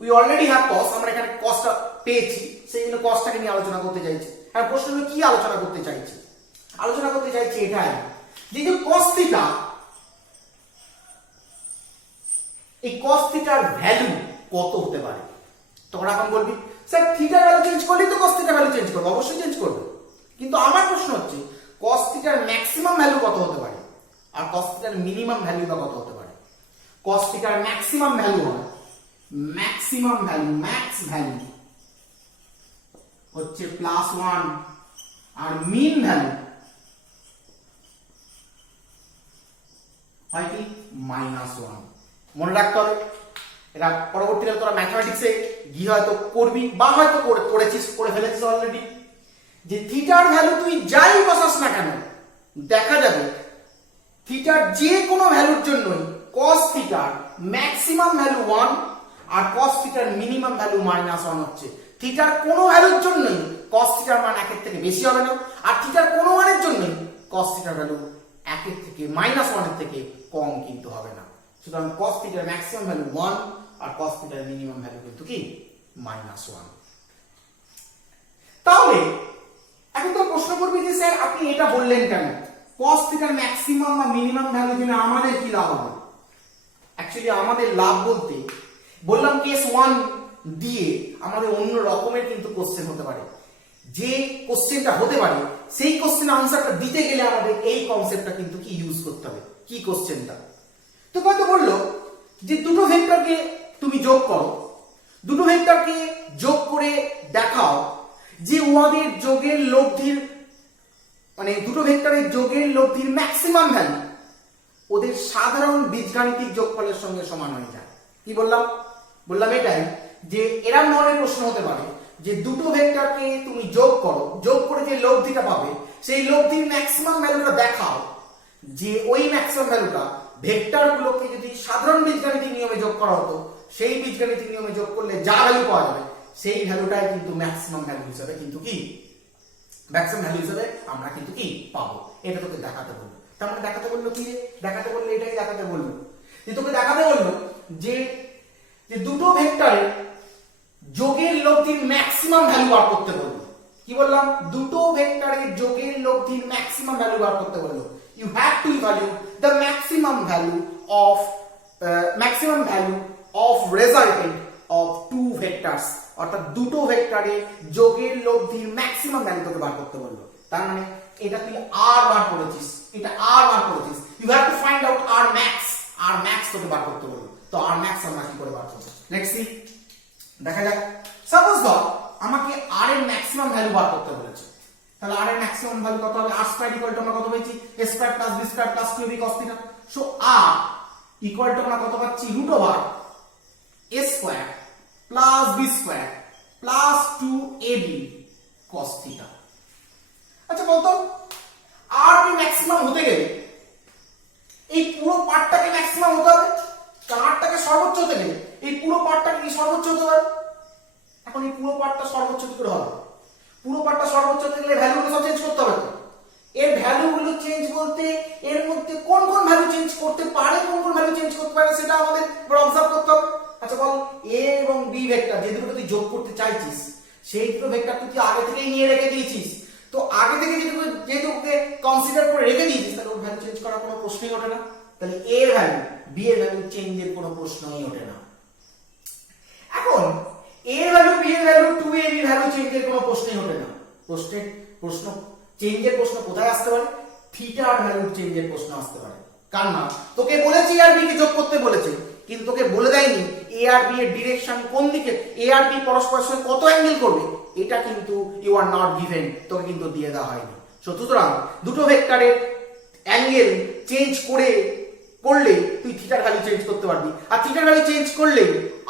we already have cos, আমরা এখানে কসটা পেয়েছি, সেই জন্য কসটাকে নিয়ে আলোচনা করতে চাইছি। আর প্রশ্ন হলো কি আলোচনা করতে চাইছি? আলোচনা করতে চাইছি এটাই যে কস থিটা, এই কস থিটার ভ্যালু কত হতে পারে? তোমরা এখন বলবি স্যার থিটার ভ্যালু চেঞ্জ করলেই তো কস থিটার ভ্যালু চেঞ্জ করবে। অবশ্যই চেঞ্জ করবে, কিন্তু আমার প্রশ্ন হচ্ছে কস থিটার ম্যাক্সিমাম ভ্যালু কত হতে পারে আর কস থিটার মিনিমাম ভ্যালু বা কত হতে পারে? কস থিটার ম্যাক্সিমাম ভ্যালু হয় ম্যাক্স ভ্যালু হচ্ছে +1 আর মিন ভ্যালু হয় কি -1। মনে রাখতে হবে, এটা পরবর্তীকালে তোরা ম্যাথমেটিক্সে গিয়ে হয়তো করবি বা হয়তো করে ফেলেছিস অলরেডি, যে থিটার ভ্যালু তুই যাই বসাস না কেন দেখা যাবে থিটার যে কোনো ভ্যালুর জন্যই cos থিটার ম্যাক্সিমাম ভ্যালু 1 আর cos থিটার মিনিমাম ভ্যালু -1 হচ্ছে। থিটার কোনো ভ্যালুর জন্যই cos থিটার মান 1 এর থেকে বেশি হবে না, আর থিটার কোনো মানের জন্যই cos থিটার ভ্যালু 1 এর থেকে -1 এর থেকে কম কিন্তু হবে না। সুতরাং cos থিটার ম্যাক্সিমাম ভ্যালু 1 আর cos থিটার মিনিমাম ভ্যালু কিন্তু কি -1। তাহলে এখন তো প্রশ্ন করবি যে স্যার আপনি এটা বললেন কেন? cos থিটার ম্যাক্সিমাম বা মিনিমাম ভ্যালু জেনে আমাদের কি লাভ হবে? অ্যাকচুয়ালি আমাদের লাভ বলতে বললাম কেস 1 দিয়ে আমাদের অন্য রকমের কিন্তু কোশ্চেন হতে পারে। যে কোশ্চেনটা হতে পারে সেই কোশ্চেনের আনসারটা দিতে গেলে আমাদের এই কনসেপ্টটা কিন্তু কি ইউজ করতে হবে। কি কোশ্চেনটা? তো কত বললো যে দুটো ভেক্টরকে তুমি যোগ করো, দুটো ভেক্টরকে যোগ করে দেখাও যে উহাদের যোগের লব্ধির মানে দুটো ভেক্টরের যোগের লব্ধির ম্যাক্সিমাম ভ্যালু ওদের সাধারণ বীজগাণিতিক যোগফলের সঙ্গে সমান হয়ে যায়। কি বললাম? বললাম এটাই যে এরকম ধরনের প্রশ্ন হতে পারে যে দুটো ভেক্টরকে তুমি যোগ করো, যোগ করে যে লব্ধিটা পাবে সেই লব্ধির ম্যাক্সিমাম ভ্যালুটা দেখাও যে ওই ম্যাক্সিমাম ভ্যালুটা ভেক্টরগুলোকে যদি সাধারণ বীজগাণিতিক নিয়মে যোগ করা হতো সেই বীজগাণিতিক নিয়মে যোগ করলে যা ভ্যালু পাওয়া যাবে সেই ভ্যালুটাই কিন্তু ম্যাক্সিমাম ভ্যালু হিসেবে কিন্তু কি ম্যাক্সিমাম ভ্যালু হিসেবে আমরা কিন্তু কি পাবো। এটা তোকে দেখাতে বললো। তার মানে দেখাতে বললো কি রে? দেখাতে বললো এটাই দেখাতে বললো যে তোকে দেখাতে বললো যে দুটো ভেক্টরের যোগের লব্ধির ম্যাক্সিমাম ভ্যালু বার করতে বললো। কি বললাম? দুটো ভেক্টরের যোগের লব্ধির ম্যাক্সিমাম ভ্যালু বার করতে বললো। You have to evaluate the maximum value of resultant of two vectors, অর্থাৎ দুটো ভেক্টরের যোগের লব্ধির ম্যাক্সিমাম ভ্যালু তোকে বার করতে বললো। তার মানে এটা তুই r বার করেছিস, এটা r বার করেছিস, you have to find out r max তোকে বার করতে বললো। তো r max আমরা কি করে বার করব? লেটস সি, দেখা যাক। সাপোজ ধর আমাকে r এর ম্যাক্সিমাম ভ্যালু বার করতে বলেছে, তাহলে r এর ম্যাক্সিমাম ভ্যালু কত হবে? r স্কয়ার ইকুয়াল টু আমরা কত পেয়েছি? a square plus b square plus 2ab cos theta. So r equal to আমরা কত পাচ্ছি? Root over a square plus b square plus 2ab cos theta. আচ্ছা বলতো r এর ম্যাক্সিমাম হতে গেলে এই পুরো পার্টটাকে ম্যাক্সিমাম হতে হবে, কারটাকে সর্বোচ্চ হতে গেলে এই পুরো পার্টটাকে কি সর্বোচ্চ হতে হবে? এখন এই পুরো পার্টটা সর্বোচ্চ কি করে হবে? পুরো পার্টটা সর্বোচ্চ হতে গেলে ভ্যালুগুলো সব চেঞ্জ করতে হবে। তো এর ভ্যালুগুলো চেঞ্জ বলতে এর মধ্যে কোন কোন ভ্যালু চেঞ্জ করতে পারে, কোন কোন ভ্যালু চেঞ্জ করতে পারে সেটা আমাদের অবজার্ভ করতে হবে। আচ্ছা বল a এবং b ভেক্টর যে দুটো তুই যোগ করতে চাইছিস সেই দুটো ভেক্টর তুই আগে থেকেই নিয়ে রেখে দিয়েছিস। তো আগে থেকে যেহেতু ওকে কনসিডার করে রেখে দিয়েছিস তাহলে ওর ভ্যালু চেঞ্জ করার কোনো প্রশ্নই ওঠে না। তাহলে a এর ভ্যালু b এর ভ্যালু চেঞ্জের কোনো প্রশ্নই ওঠে না। এখন a এর ভ্যালু b এর ভ্যালু 2ab ভ্যালু চেঞ্জের কোনো প্রশ্নই ওঠে না। প্রশ্ন চেঞ্জের প্রশ্ন কোথায় আসতে পারে? থিটার ভ্যালু চেঞ্জের প্রশ্ন আসতে পারে। কারণ না তোকে বলেছি আর b কে যোগ করতে বলেছে কিন্তু তোকে বলে দেয়নি a আর b এর ডিরেকশন কোন দিকে, a আর b পরস্পরের সঙ্গে কত অ্যাঙ্গেল করবে, এটা কিন্তু ইউ আর নট গিভেন, তোকে কিন্তু দিয়ে দেওয়া হয়নি। সুতরাং দুটো ভেক্টরের অ্যাঙ্গেল চেঞ্জ করলে তুই থিটার ভ্যালু চেঞ্জ করতে পারবি, আর থিটার ভ্যালু চেঞ্জ করলে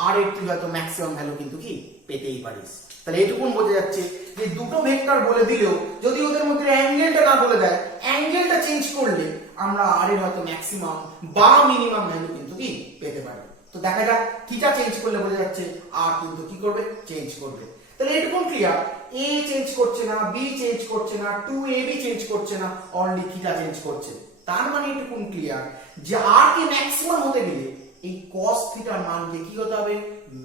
আর এর তুই হয়তো ম্যাক্সিমাম ভ্যালু কিন্তু কি পেতেই পারিস। তাহলে এটুকুন বোঝা যাচ্ছে যে দুটো ভেক্টর বলে দিলেও যদি ওদের মধ্যে অ্যাঙ্গেলটা না বলে দেয়, অ্যাঙ্গেলটা চেঞ্জ করলে আমরা আর এর হয়তো ম্যাক্সিমাম বা মিনিমাম ভ্যালু কিন্তু কি পেতে পারি। তো দেখা যাক থিটা চেঞ্জ করলে বোঝা যাচ্ছে আর কিন্তু কি করবে? চেঞ্জ করবে। তাহলে এটুকুন ক্লিয়ার, a চেঞ্জ করছে না, b চেঞ্জ করছে না, 2ab চেঞ্জ করছে না, অনলি থিটা চেঞ্জ করছে। তার মানে এটুকুন ক্লিয়ার যে r কে ম্যাক্সিমাম হতে গেলে এই cos থিটার মানকে কি হতে হবে?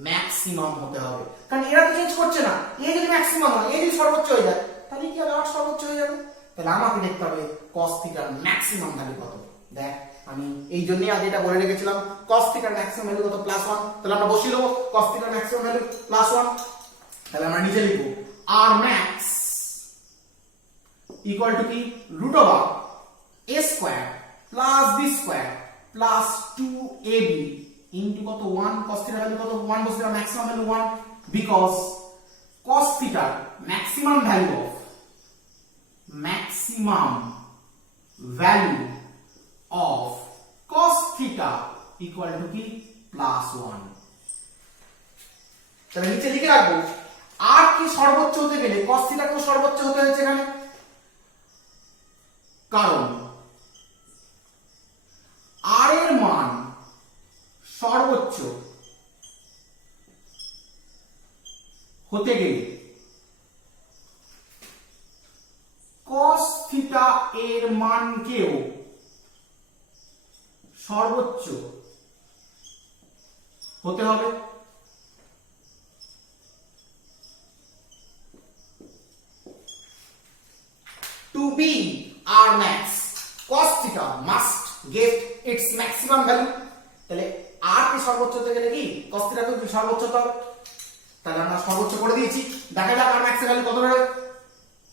ম্যাক্সিমাম হতে হবে। কারণ এরা তো চেঞ্জ করছে না, a যদি ম্যাক্সিমাম হয়, a যদি সর্বোচ্চ হয়ে যায় তাহলে কি হবে? r সর্বোচ্চ হয়ে যাবে। তাহলে আমাকে দেখতে হবে cos থিটার ম্যাক্সিমাম ভ্যালু কত। দেখ আমি এই জন্যই আগে এটা বলে রেখেছিলাম cos থিটার ম্যাক্সিমাম ভ্যালু কত? +1। তাহলে আমরা বসিয়ে দেবো cos থিটার ম্যাক্সিমাম ভ্যালু +1। তাহলে আমরা নিচে লিখব r max ইকুয়াল টু কি? Root over a square plus b square plus 2ab into কত? 1। cos থিটার ভ্যালু কত? 1 বসে দেব, ম্যাক্সিমাম ভ্যালু 1 বিকজ cos থিটার maximum value of cos theta equal to কি? +1। তাহলে নিচে লিখে রাখবো আর কি সর্বোচ্চ হতে গেলে cos থিটা কেও সর্বোচ্চ হতে হয়েছে এখানে, কারণ আর এর মান সর্বোচ্চ হতে গেলে cos থিটা এর মানকেও সর্বোচ্চ হতে হবে। To be r max, cos theta must get its maximum value. তাহলে r কে সর্বোচ্চ হতে গেলে কি cos theta কে সর্বোচ্চ হতে হবে। তাহলে আমরা সর্বোচ্চ করে দিয়েছি। দেখা যাক r max এর ভ্যালু কত হবে?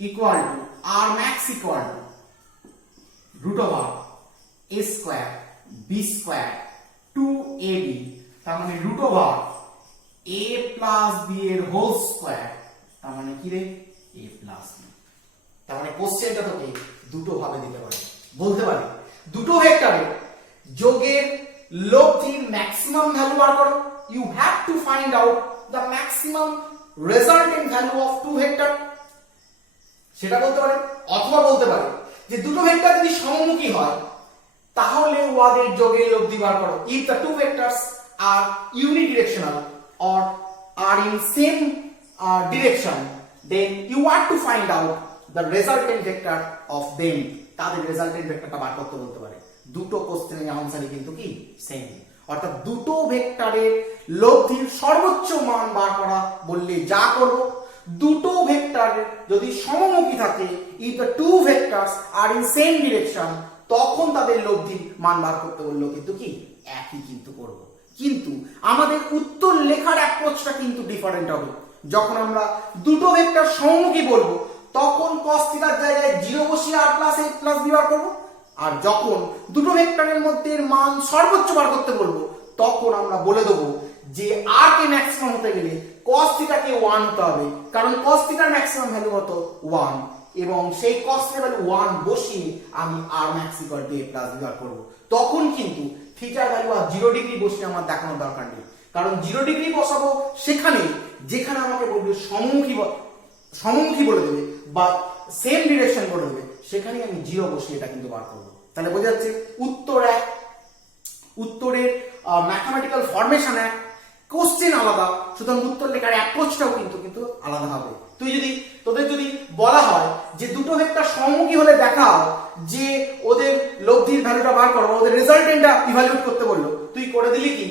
Equal to r max equal to root over a square b square 2ab, তার মানে রুট ওভার a প্লাস b এর হোল স্কয়ার, তার মানে কি রে? a plus b। তার মানে কোশ্চেনটা তোকে দুটো ভাবে দিতে পারে, বলতে পারে দুটো ভেক্টরের যোগের লব্ধির ম্যাক্সিমাম ভ্যালু বার করো। You have to find out the maximum resultant value of two vector, সেটা বলতে পারে। অথবা বলতে পারে যে দুটো ভেক্টর যদি সমমুখী হয় তাহলে উহাদের যোগের লব্ধি বার করো। If the two vectors are unidirectional or are in same direction, then you have to find out the resultant vector of them, তাদের রেজাল্টেন্ট ভেক্টরটা বার করতে বলতে পারে। দুটো কোশ্চেনের আনসারই কিন্তু কি সেম, অর্থাৎ দুটো ভেক্টরের লব্ধির সর্বোচ্চ মান বার করা বললে যা করব, দুটো ভেক্টর যদি সমমুখী থাকে, if the two vectors are in same direction, তখন তাদের লব্ধির মান বার করতে বললেও কিন্তু কি একই কিন্তু করব। কিন্তু আমাদের উত্তর লেখার অ্যাপ্রোচটা কিন্তু ডিফারেন্ট হবে। যখন আমরা দুটো ভেক্টর সমমুখী বলবো তখন cos থিটার জায়গায় 0 বসিয়ে r plus a plus b বার করব, আর যখন দুটো ভেক্টরের মধ্যে মান সর্বোচ্চ বার করতে বলবো তখন আমরা বলে দেবো যে r কে ম্যাক্সিমাম হতে গেলে cos থিটাকে 1 হতে হবে, কারণ cos থিটার ম্যাক্সিমাম ভ্যালু কত? 1। এবং সেই cos θ ভ্যালু 1 বসিয়ে আমি r max equal to a plus b বার করব, তখন কিন্তু থিটার ভ্যালু আর 0 ডিগ্রি বসিয়ে আমার দেখানোর দরকার নেই, কারণ 0 ডিগ্রি বসাবো সেখানে যেখানে আমাকে বলবে সমমুখী বলে দেবে বা সেম ডিরেকশন বলে দেবে, সেখানে আমি 0 বসিয়ে এটা কিন্তু বার করব। তাহলে বোঝা যাচ্ছে উত্তর এক, উত্তরের ম্যাথমেটিক্যাল ফরমেশন এক, কোশ্চেন আলাদা, সুতরাং উত্তর লেখার অ্যাপ্রোচটাও কিন্তু আলাদা হবে। তোদের যদি বলা হয় যে দুটো ভেক্টর সমমুখী হলে দেখাও যে ওদের লব্ধির ভ্যালুটা বার করো, ওদের রেজাল্টেন্টটা ইভালুয়েট করতে বললো, তুই করে দিলি কি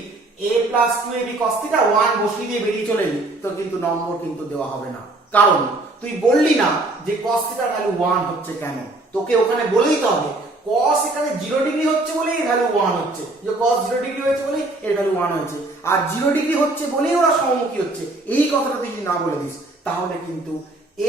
a plus 2ab cos θ 1 বসিয়ে দিয়ে বেরিয়ে চলে এলি, তোর কিন্তু নম্বর কিন্তু দেওয়া হবে না, কারণ তুই বললি না যে cos θ ভ্যালু 1 হচ্ছে কেন, তোকে ওখানে বলেই তো হবে cos এখানে 0 ডিগ্রি হচ্ছে বলেই এর ভ্যালু 1 হচ্ছে, যে cos 0 ডিগ্রি হয়েছে বলেই এর ভ্যালু 1 হয়েছে, আর 0 ডিগ্রি হচ্ছে বলেই ওরা সমমুখী হচ্ছে, এই কথাটা তুই যদি না বলে দিস তাহলে কিন্তু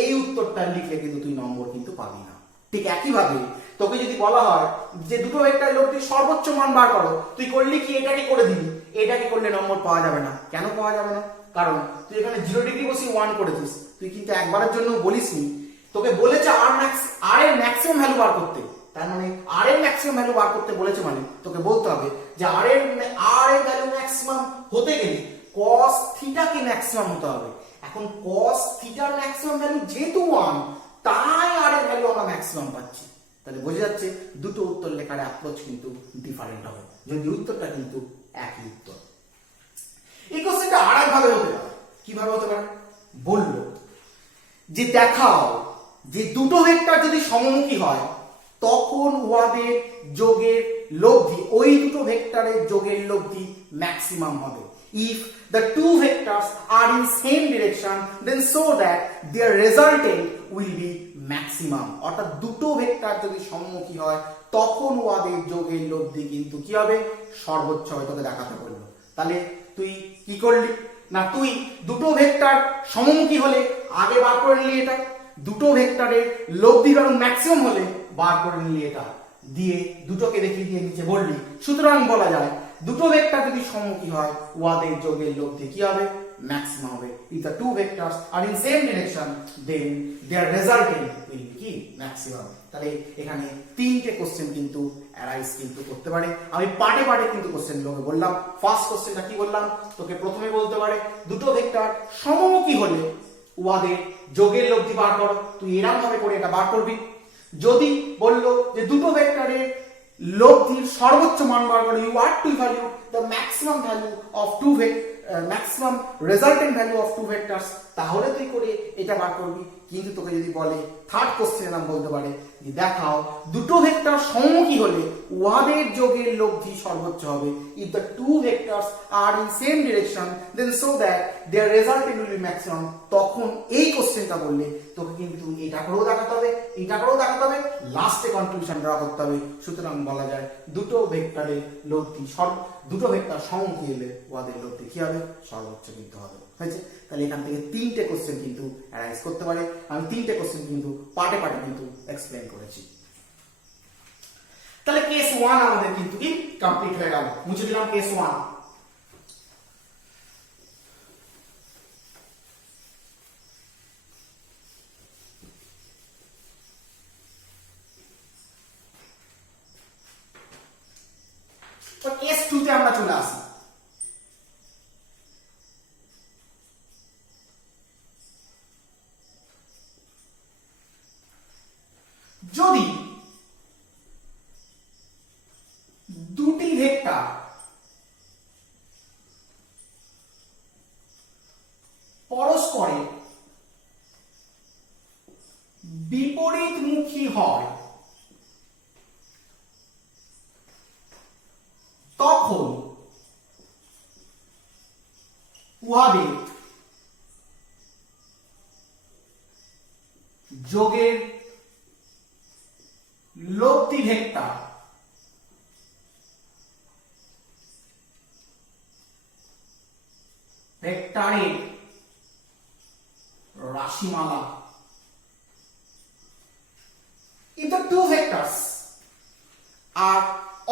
এই উত্তরটা লিখলে কিন্তু তুই নম্বর কিন্তু পাবি না। ঠিক একইভাবে তোকে যদি বলা হয় যে দুটো ভেক্টরের লব্ধির সর্বোচ্চ মান বার করো, তুই করলি কি এটাকে করে দিবি, এটাকে করলে নম্বর পাওয়া যাবে না। কেন পাওয়া যাবে না? কারণ তুই এখানে 0 ডিগ্রি বসিয়ে 1 করেছিস, তুই কিন্তু একবারের জন্য বলিসনি, তোকে বলেছে r এর ম্যাক্সিমাম ভ্যালু বার করতে, তার মানে r এর ম্যাক্সিমাম ভ্যালু বার করতে বলেছে মানে তোকে বলতে হবে যে r এর ভ্যালু ম্যাক্সিমাম হতে গেলে cos θ কে ম্যাক্সিমাম হতে হবে। এখন cos θ এর ম্যাক্সিমাম ভ্যালু যেহেতু 1, তাই r এর ভ্যালু আমরা ম্যাক্সিমাম পাচ্ছি। তাহলে বোঝা যাচ্ছে দুটো উত্তর লেখার অ্যাপ্রোচ কিন্তু ডিফারেন্ট হবে, যদি উত্তরটা কিন্তু একই উত্তর। এই কোশ্চেনটা আরেক ভাবে হতে পারে, কিভাবে হতে পারে বললো যে দেখাও যে দুটো ভেক্টর যদি সমমুখী হয় তখন উহাদের যোগের লব্ধি, ওই দুটো ভেক্টরের যোগের লব্ধি ম্যাক্সিমাম হবে। If the two vectors are in same direction, then so that their resultant will be maximum. অর্থাৎ দুটো ভেক্টর যদি সমমুখী হয় তখন উহাদের যোগের লব্ধি কিন্তু কি হবে, সর্বোচ্চ হবে, তোকে দেখাতে বললো। তাহলে তুই কি করলি না, তুই দুটো ভেক্টর সমমুখী হলে আগে বার করে নিলি এটা, দুটো ভেক্টরের লব্ধি কারণ ম্যাক্সিমাম হলে বার করে নিলি এটা, দিয়ে দুটোকে দেখিয়ে দিয়ে নিচে বললি, সুতরাং বলা যায় দুটো ভেক্টর যদি সমমুখী হয় উহাদের যোগের লব্ধি কি হবে, ম্যাক্সিমাম হবে। If the two vectors are in same direction, then their resultant will be কি ম্যাক্সিমাম। তাহলে এখানে তিনটে কোশ্চেন কিন্তু অ্যারাইজ কিন্তু করতে পারে। আমি পার্টে পার্টে কিন্তু কোশ্চেন গুলোকে বললাম। ফার্স্ট কোশ্চেনটা কি বললাম, তোকে প্রথমে বলতে পারে দুটো ভেক্টর সমমুখী হলে উহাদের যোগের লব্ধি বার করো, তুই এরকম ভাবে করে এটা বার করবি। যদি বললো যে দুটো ভেক্টরের লব্ধির সর্বোচ্চ মান বার করো, you are to evaluate the maximum value of maximum resultant value of two vectors, তাহলে তুই করে এটা বার করবি। কিন্তু তোকে যদি বলে থার্ড কোশ্চেন নাম বলতে পারে যে দেখাও দুটো ভেক্টর সমমুখী হলে উহাদের যোগের লব্ধি সর্বোচ্চ হবে। If the two vectors are in same direction, then so that their resultant will be maximum, তখন এই কোশ্চেনটা বললে তোকে কিন্তু এটা করেও দেখাতে হবে, এটা করেও দেখাতে হবে, লাস্টে কনক্লুশন ড্র করতে হবে। সুতরাং বলা যায় দুটো ভেক্টরের লব্ধি দুটো ভেক্টর সমমুখী হলে উহাদের লব্ধি কি হবে, সর্বোচ্চ কিন্তু হবে। হয়েছে? তাহলে এখান থেকে তিনটে কোশ্চেন কিন্তু অ্যারাইজ করতে পারে। আমি তিনটে কোশ্চেন কিন্তু পার্টে পার্টে কিন্তু এক্সপ্লেন করেছি। তাহলে কেস 1 আমাদের কিন্তু কি কমপ্লিট হয়ে গেল, মুছে দিলাম কেস 1। তো কেস 2 তে আমরা চলে আসি। যদি দুটি ভেক্টর পরস্পরে বিপরীতমুখী হয় তখন উহাদের যোগের লব্ধি ভেক্টর ভেক্টরের রাশিমালা। If the two vectors are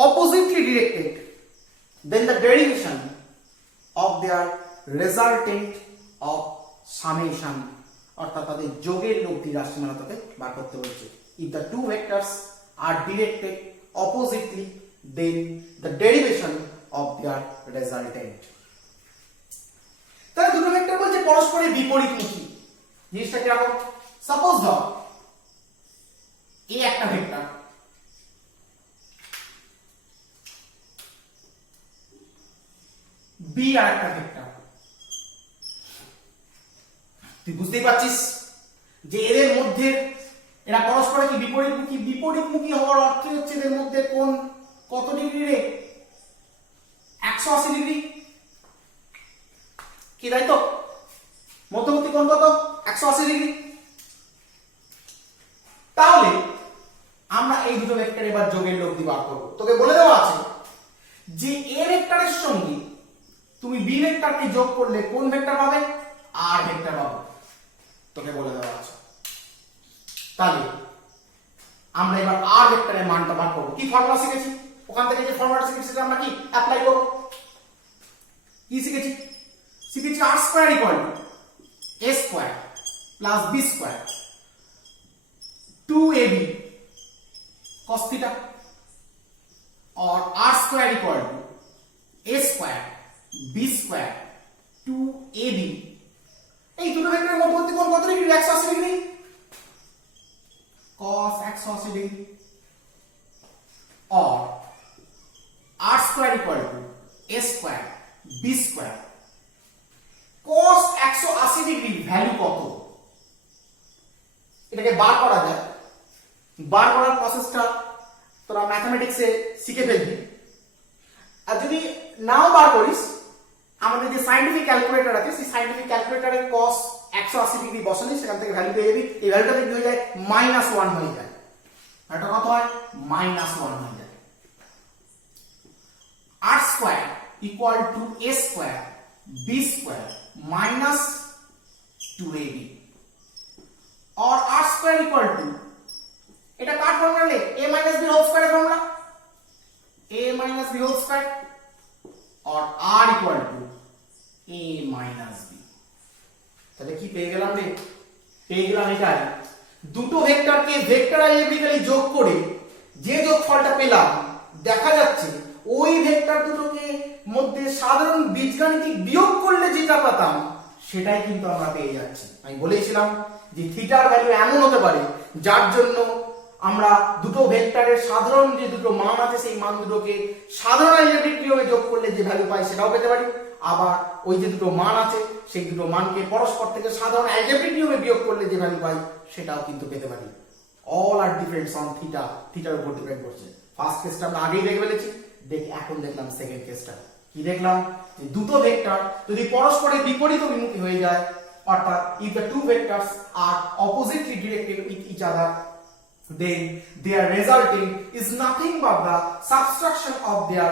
oppositely directed, then the derivation of their resultant of summation অর্থাৎ তাদের যোগের লব্ধি রাশিমালা তোকে বার করতে বলছে। If the two vectors are directed oppositely then the derivation of their resultant. তাহলে দুটো ভেক্টর বলছে পরস্পরের বিপরীতমুখী। জিনিসটা কিরকম? সাপোজ ধর এ একটা ভেক্টর, বি আর একটা ভেক্টর। তুই বুঝতেই পারছিস যে এদের মধ্যে এরা পরস্পর কি বিপরীতমুখী। বিপরীতমুখী হওয়ার অর্থ হচ্ছে এদের মধ্যে কোণ কত ডিগ্রি রে? 180 ডিগ্রি, কি তাই তো? মধ্যবর্তী কোণ কত? 180 ডিগ্রি। তাহলে আমরা এই দুটো ভেক্টর এবার যোগের লব্ধি বার করব। তোকে বলে দেওয়া আছে যে এ ভেক্টরের সঙ্গে তুমি বি ভেক্টরকে যোগ করলে কোন ভেক্টর পাবে? আর ভেক্টর পাবে, তোকে বলে দেওয়া আছে। তাহলে আমরা এবার আর ভেক্টরের মানটা বার করব। কি ফর্মুলা শিখেছি? ওখান থেকে যে ফর্মুলা শিখেছি সেটা আমরা কি অ্যাপ্লাই করব? কি শিখেছি? শিখেছি r square equal to a square plus b square 2ab cos theta और r square equal to a square b square 2ab। এই দুটো ভেক্টরের মধ্যবর্তী কোণ কত ডিগ্রি? 180 ডিগ্রি। cos 180 डिग्री और r square equal to a square b square. cos 180 degree value কত? এটাকে বার করা যায়। বার করার প্রসেসটা তোরা ম্যাথমেটিক্সে শিখে ফেলবি। আর যদি নাও বার করিস, আমাদের যে সায়েন্টিফিক ক্যালকুলেটর আছে সেই সায়েন্টিফিক ক্যালকুলেটরে cos 180 ডিগ্রি বসালে সেখান থেকে ভ্যালু পেয়ে যাবি। এই ভ্যালুটা কি হয়ে যায়? -1 হয়ে যায়। এটা কত হয়? -1 হয়ে যায়। r square equal to a square b square minus 2ab और r স্কয়ার ইকুয়াল টু, এটা কার ফর্মুলা লে? a minus b whole square formula, a minus b whole square और r equal to a minus b। তাহলে কি পেয়ে গেলাম রে? পেয়ে গেলাম এটাই। দুটো ভেক্টরকে ভেক্টর অ্যালজেব্রিক্যালি যোগ করে যে যোগফলটা পেলাম, দেখা যাচ্ছে ওই ভেক্টর দুটোকে মধ্যে সাধারণ বীজগাণিতিক বিয়োগ করলে যেটা পেতাম সেটাই কিন্তু আমরা পেয়ে যাচ্ছি। আমি বলেছিলাম যে থিটার ভ্যালু এমন হতে পারে যার জন্য আমরা দুটো ভেক্টরের সাধারণ যে দুটো মান আছে সেই মান দুটোকে সাধারণ অ্যালজেব্রিক নিয়মে যোগ করলে যে ভ্যালু পাই সেটাও পেতে পারি। আবার ওই যে দুটো মান আছে সেই দুটো মানকে পরস্পর থেকে সাধারণ অ্যালজেব্রিক নিয়মে বিয়োগ করলে যে ভ্যালু পাই সেটাও কিন্তু পেতে পারি। All are depends on theta, থিটার উপর ডিপেন্ড করছে। ফার্স্ট কেসটা আমরা আগেই দেখে ফেলেছি। এখন দেখলাম সেকেন্ড কেসটা। কি দেখলাম? যে দুটো ভেক্টর যদি পরস্পরের বিপরীত অভিমুখী হয়ে যায়, অর্থাৎ if the two vectors are oppositely directed with each other, then their resulting is nothing but the subtraction of their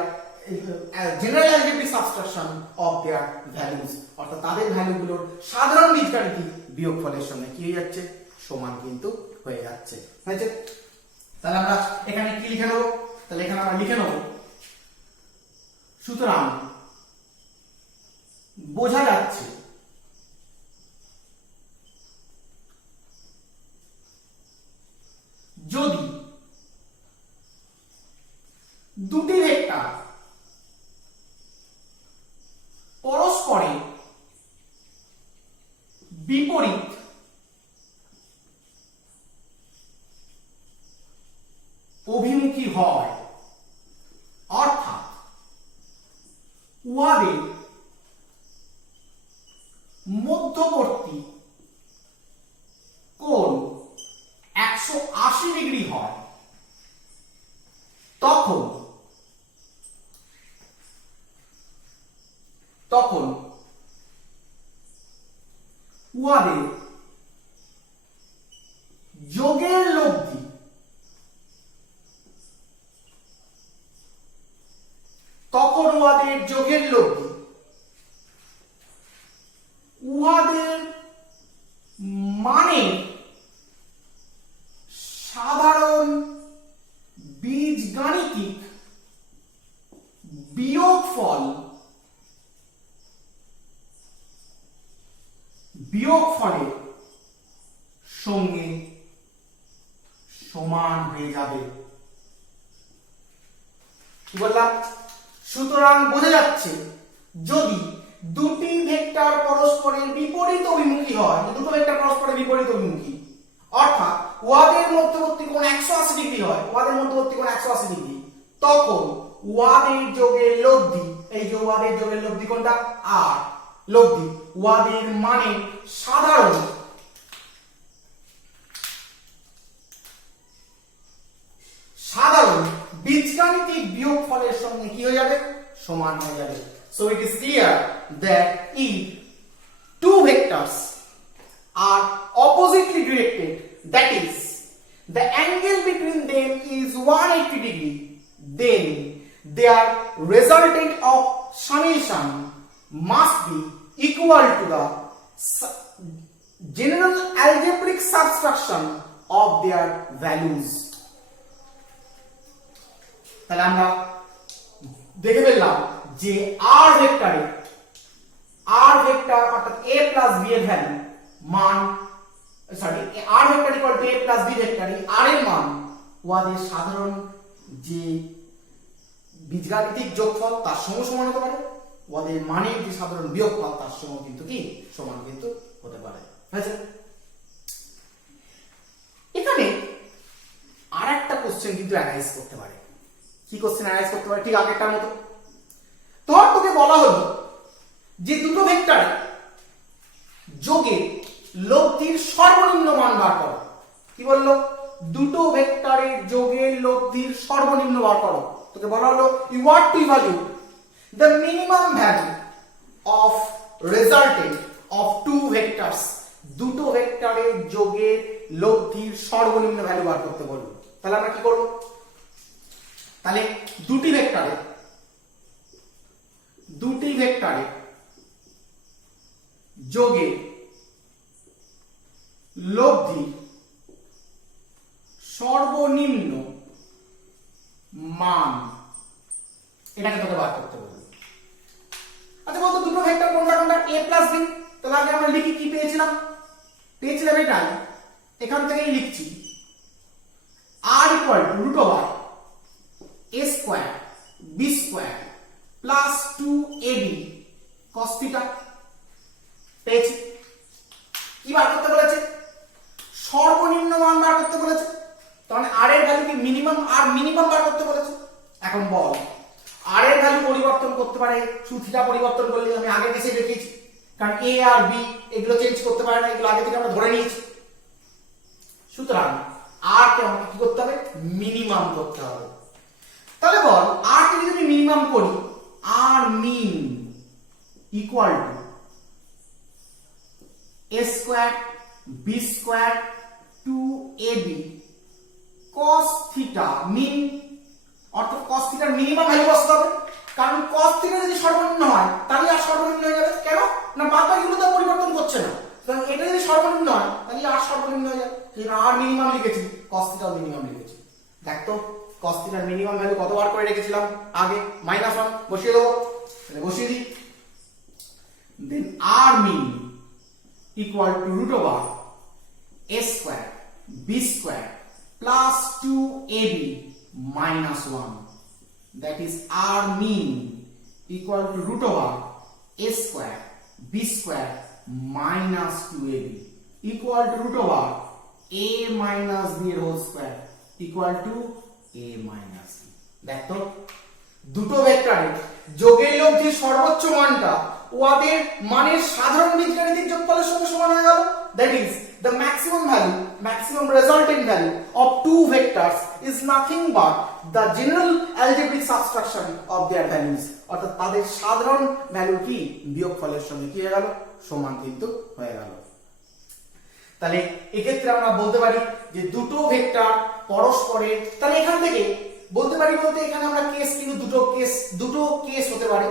general algebraic subtraction of their values। অর্থাৎ তাদের ভ্যালুগুলোর সাধারণ বীজগাণিতিক বিয়োগফলের সঙ্গে কি হয়ে যাচ্ছে? সমান কিন্তু হয়ে যাচ্ছে। হয়েছে? তাহলে আমরা এখানে কি লিখে নেব? তাহলে এখানে আমরা লিখে নেব, সুতরাং বোঝা যাচ্ছে যদি দুটি ভেক্টর পরস্পরের বিপরীত অভিমুখী হয়, অর্থাৎ উহাদের মধ্যবর্তী কোণ 180 ডিগ্রি হয়, তখন উহাদের যোগের লব্ধি উহাদের মানে সাধারণ বীজগাণিতিক বিয়োগফলের সঙ্গে সমান হয়ে যাবে। কি বললাম? সুতরাং বোঝা যাচ্ছে যদি দুটি ভেক্টর পরস্পরের বিপরীত অভিমুখী হয়, দুটো ভেক্টর পরস্পরের বিপরীত অভিমুখী, অর্থাৎ ওয়াদের মধ্যবর্তী কোণ 180 ডিগ্রি হয়, ওয়াদের মধ্যবর্তী কোণ 180 ডিগ্রি, তখন ওয়াদের যোগের লব্ধি, এই যে ওয়াদের যোগের লব্ধি কোনটা? আর লব্ধি, ওয়াদের মানে সাধারণ বীজগাণিতিক বিয়োগফলের সঙ্গে কি হয়ে যাবে? সমান হয়ে যাবে। So it is clear that if two vectors are oppositely directed, that is the angle between them is 180 degree, then their resultant of summation must be equal to the general algebraic subtraction of their values. তাহলে আমরা দেখে ফেললাম যে r ভেক্টরে r vector অর্থাৎ a plus b এর value মান r vector equal to a plus b ভেক্টরে r এর মান ওয়াদের সাধারণ যে বীজগাণিতিক যোগফল তার সঙ্গে সমান হতে পারে, ওয়াদের মানের যে সাধারণ বিয়োগফল তার সঙ্গে কিন্তু কি সমান কিন্তু হতে পারে। আচ্ছা, এখানে আরেকটা কোশ্চেন কিন্তু অ্যানালাইজ করতে পারে। কি কোশ্চেন অ্যানালাইজ করতে পারে? ঠিক আগেরটার মতো। তোকে বলা হলো যে দুটো ভেক্টরে যোগে লব্ধির সর্বনিম্ন মান বার করো। কি বললো? দুটো ভেক্টরের যোগের লব্ধির সর্বনিম্ন বার করো। তোকে বলা হলো you want to evaluate the minimum value of resultant of two vectors, দুটো ভেক্টরের যোগের লব্ধির সর্বনিম্ন ভ্যালু বার করতে বলবো। তাহলে আমরা কি করব? তাহলে দুটি ভেক্টরে যোগে লব্ধি সর্বনিম্ন মান, এটাকে তোকে বার করতে বলবো। আচ্ছা বলতো দুটো ভেক্টর কোনটা কোনটা? a plus b। তাহলে আগে আমরা লিখি, কি পেয়েছিলাম এটাই, এখান থেকেই লিখছি r equal to root over a square b square plus 2ab cos theta পেয়েছি। কি বার করতে বলেছে? সর্বনিম্ন মান বার করতে বলেছে। তাহলে r এর ভ্যালু কি মিনিমাম, আর মিনিমাম বার করতে বলেছে। এখন বল r এর ভ্যালু পরিবর্তন করতে পারে, শুধু থিটা পরিবর্তন করলে, আমি আগে কেসে দেখিয়েছি, কারণ a আর b এগুলো চেঞ্জ করতে পারে না, এগুলো আগে থেকে আমরা ধরে নিয়েছি। সুতরাং r কে আমাকে কি করতে হবে? মিনিমাম করতে হবে। তাহলে বল r কে যদি মিনিমাম করি, r min equal to a square b square 2ab cos theta min, অর্থাৎ cos থিটার মিনিমাম ভ্যালু বসাতে হবে, কারণ cos থিটা যদি সর্বনিম্ন হয় তাহলে আর সর্বনিম্ন হয়ে যাবে। কেন না? বাদবাকিগুলো তো পরিবর্তন করছে না, কারণ এটা যদি সর্বনিম্ন হয় তাহলে আর সর্বনিম্ন হয়ে যাবে। আর মিনিমাম লিখেছি, cos থিটাও মিনিমাম লিখেছি। দেখ তো cos থিটার মিনিমাম ভ্যালু কতবার করে রেখেছিলাম আগে? -1 বসিয়ে দেবো, তাহলে বসিয়ে দিই। Then r min equal to root over a square b square plus 2ab minus 1, that is r mean equal to root over a square b square minus 2ab equal to root over a minus b whole square equal to a minus b। দেখো দুটো ভেক্টরের যোগের লব্ধির সর্বোচ্চ মানটা ওয়াদের মানের সাধারণ বীজগাণিতিক যোগফলের সঙ্গে সমান হয়ে গেল। that is the maximum resultant value of two vectors is nothing but the general algebraic subtraction of their values, অর্থাৎ তাদের সাধারণ ভ্যালু কি বিয়োগফলের সঙ্গে কি হয়ে গেল? সমান কিন্তু হয়ে গেল। তাহলে এক্ষেত্রে আমরা বলতে পারি যে দুটো ভেক্টর পরস্পরের, তাহলে এখান থেকে বলতে পারি বলতে এখানে আমরা কেস কিন্তু দুটো কেস হতে পারে,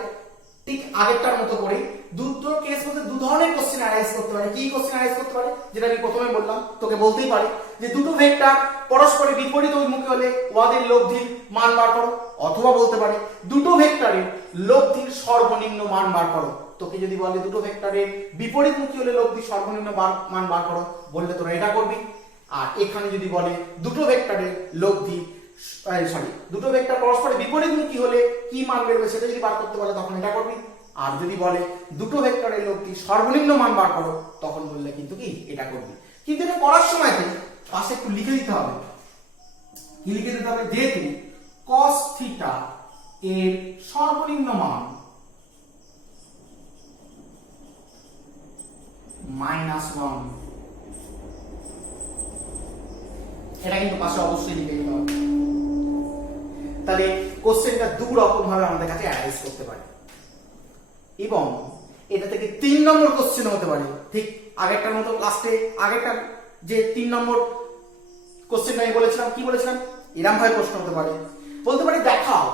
ঠিক আগেরটার মতো করে দুটো কেস মধ্যে দু ধরনের কোশ্চেন অ্যানালাইজ করতে পারে। কি কোশ্চেন অ্যানালাইজ করতে পারে? যেটা আমি প্রথমে বললাম, তোকে বলতেই পারে যে দুটো ভেক্টর পরস্পরের বিপরীত অভিমুখী হলে ওয়াদের লব্ধির মান বার করো, অথবা বলতে পারে দুটো ভেক্টরের লব্ধির সর্বনিম্ন মান বার করো, তোকে যদি বলে দুটো ভেক্টরের বিপরীতমুখী হলে লব্ধি সর্বনিম্ন মান বার করো, বললে তোরা এটা করবি। আর এখানে যদি বলে দুটো ভেক্টরের লব্ধি দুটো ভেক্টর পরস্পরের বিপরীতমুখী হলে কি মান বেরোবে সেটা যদি বার করতে বলে তখন এটা করবি। আর যদি বলে দুটো ভেক্টরের লব্ধি সর্বনিম্ন মান বার করো তখন বললে কিন্তু কি এটা করবি। কিন্তু এটা করার সময় পাশে একটু লিখে দিতে হবে। কি লিখে দিতে হবে? যেহেতু cos থিটা এর সর্বনিম্ন মান -1, এটা কিন্তু পাশে অবশ্যই লিখে দিতে হবে। তাহলে কোশ্চেনটা দু রকম ভাবে আমাদের কাছে অ্যানালাইজ করতে পারে এবং এটা থেকে 3 নম্বর কোশ্চেন হতে পারে, ঠিক আগেরটার মতো। লাস্টে আগেরটার যে 3 নম্বর কোশ্চেনটা আমি বলেছিলাম, কি বলেছিলাম, এরকম ভাবে প্রশ্ন হতে পারে, বলতে পারে দেখাও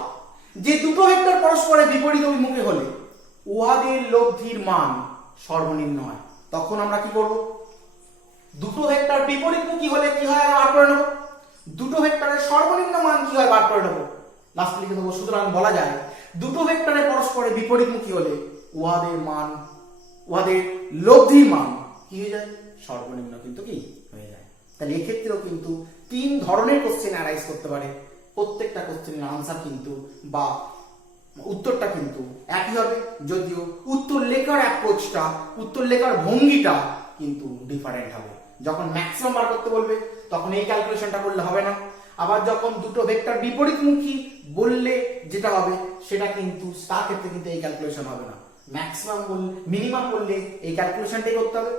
যে দুটো ভেক্টর পরস্পরের বিপরীত অভিমুখে হলে উহাদের লব্ধির মান সর্বনিম্ন হয়। তখন আমরা কি করব? দুটো ভেক্টর বিপরীতমুখী হলে কি হয় বার করে নেব, দুটো ভেক্টরের সর্বনিম্ন মান কি হয় বার করে নেব, লাস্টে লিখে দেবো। সুতরাং বলা যায় দুটো ভেক্টরের পরস্পরের বিপরীতমুখী হলে উহাদের লব্ধির মান কি হয়ে যায়? সর্বনিম্ন কিন্তু কি হয়ে যায়। তাহলে এক্ষেত্রেও কিন্তু 3 ধরনের কোশ্চেন অ্যারাইজ করতে পারে। প্রত্যেকটা কোশ্চেনের আনসার কিন্তু বা উত্তরটা কিন্তু একই হবে, যদিও উত্তর লেখার অ্যাপ্রোচটা, উত্তর লেখার ভঙ্গিটা কিন্তু ডিফারেন্ট হবে। যখন ম্যাক্সিমাম বার করতে বলবে তখন এই ক্যালকুলেশনটা করলে হবে না। আবার যখন দুটো ভেক্টর বিপরীতমুখী বললে যেটা হবে সেটা কিন্তু তার ক্ষেত্রে কিন্তু এই ক্যালকুলেশন হবে না। ম্যাক্সিমাম বললে, মিনিমাম বললে এই ক্যালকুলেশনটাই করতে হবে।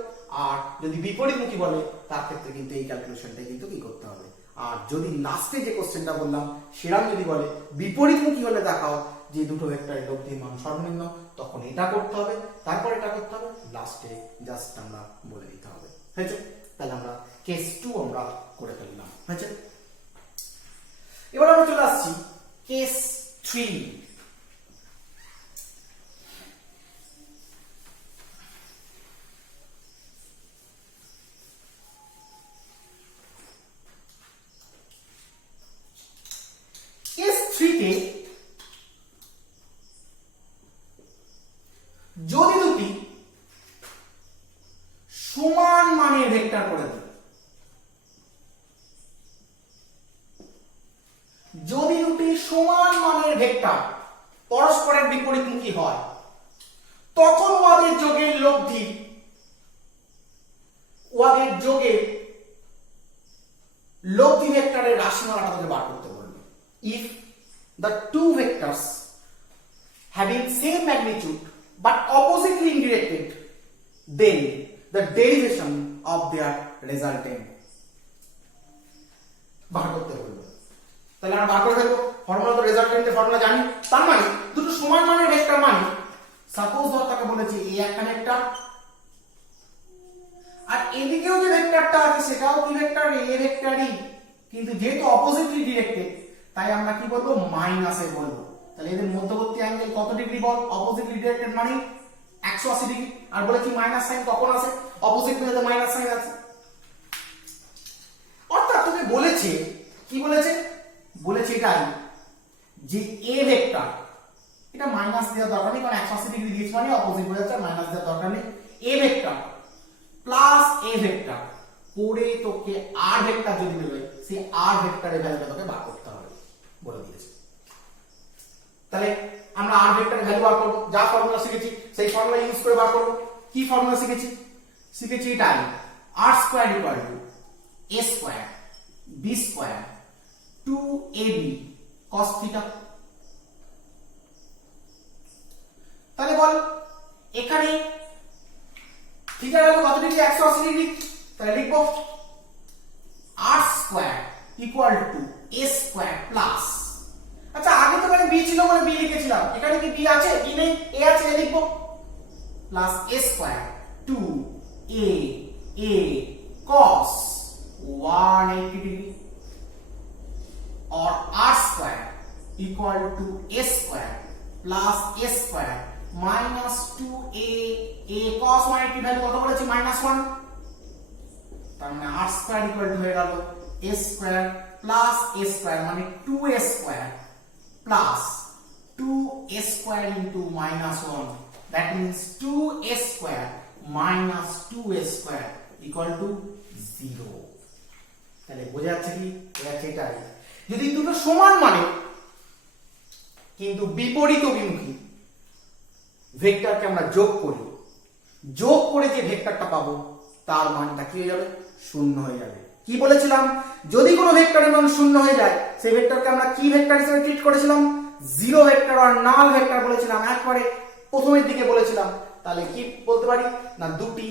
আর যদি বিপরীতমুখী বলে তার ক্ষেত্রে কিন্তু এই ক্যালকুলেশনটাই কিন্তু কি করতে হবে। আর যদি লাস্টে যে কোশ্চেনটা বললাম সেরাম যদি বলে বিপরীতমুখী হলে দেখাও যে দুটো ভেক্টরের লব্ধির মান সর্বনিম্ন, তখন এটা করতে হবে, তারপর এটা করতে হবে, লাস্টে জাস্ট আমরা বলে দিতে হবে। হয়েছে? তাহলে আমরা কেস 2 আমরা করে ফেললাম। হয়েছে? এবার আমরা চলে আসছি কেস 3। কেস 3 তে যদি দুটি সমান মানের ভেক্টর করে দিই, যদি দুটি সমান মানের ভেক্টর পরস্পরের বিপরীতমুখী হয় তখন উহাদের যোগের লব্ধি, উহাদের যোগের লব্ধি ভেক্টরের রাশিমালাটা তোকে বার করতে বলবে। If the two vectors having same magnitude but oppositely directed, then the derivation of their resultant বার করতে বলবে। তাহলে আমরা বার করে ফেলবো। ফর্মুলা তো রেজাল্টেন্টের ফর্মুলা জানি। তার মানে দুটো সমান মানের ভেক্টর মানে সাপোজ ধর তাকে বলেছি এই একটা ভেক্টর আর এদিকেও যে ভেক্টরটা আছে সেটাও কি ভেক্টর? এ ভেক্টরই, কিন্তু যেহেতু অপোজিটলি ডিরেক্টেড তাই আমরা কি বলবো? মাইনাসে বলবো। তাহলে এদের মধ্যবর্তী অ্যাঙ্গেল কত ডিগ্রি বল? অপোজিটলি ডিরেক্টেড মানে 180 ডিগ্রি। আর বলেছি মাইনাস সাইন কখন আসে? অপোজিট মিলে মাইনাস সাইন আছে। অর্থাৎ তোকে বলেছে, কি বলেছে? বলেছে এটাই যে এ ভেক্টর, এটা মাইনাস দেওয়ার দরকার নেই কারণ 180 ডিগ্রি দিয়েছে মানে অপোজিট হয়ে যাচ্ছে, মাইনাস দেওয়ার দরকার নেই। এ ভেক্টর প্লাস এ ভেক্টর করে তোকে আর ভেক্টর যদি বেরোয় সেই আর ভেক্টরের ভ্যালুটা তোকে বার করতে হবে বলে দিয়েছে। তাহলে আমরা আর ভেক্টরের ভ্যালু বার করব, যা ফর্মুলা শিখেছি সেই ফর্মুলা ইউজ করে বার করব। কি ফর্মুলা শিখেছি? শিখেছি এটাই, r square equal to a square b square 2ab cos theta. তাহলে বল এখানে থিটার ভ্যালু কত ডিগ্রি? 180 ডিগ্রি। তাহলে লিখবো r square equal to a square plus, আচ্ছা আগে তো এখানে b ছিল বলে b লিখেছিলাম, এখানে কি b আছে? b নেই, a আছে, a লিখবো, plus a square 2a cos 180 degree और r square equal to a square plus a square minus 2a cos 180 value কত বলেছি? -1। তার মানে r স্কয়ার ইকুয়াল টু হয়ে গেল a square plus a square মানে 2a square plus 2a square into -1 that means 2a square minus 2a square equal two 0। তাহলে বোঝা যাচ্ছে কি? বোঝা যাচ্ছে এটাই। যদি দুটো সমান মানে কিন্তু বিপরীত অভিমুখী ভেক্টরকে আমরা যোগ করি, যোগ করে যে ভেক্টরটা পাবো তার মানটা কি হয়ে যাবে? শূন্য হয়ে যাবে। কি বলেছিলাম? যদি কোনো ভেক্টরের মান শূন্য হয়ে যায় সেই ভেক্টরকে আমরা কি ভেক্টর হিসেবে ট্রিট করেছিলাম? জিরো ভেক্টর আর নাল ভেক্টর বলেছিলাম, একবারে প্রথমের দিকে বলেছিলাম। তাহলে কি বলতে পারি না, দুটি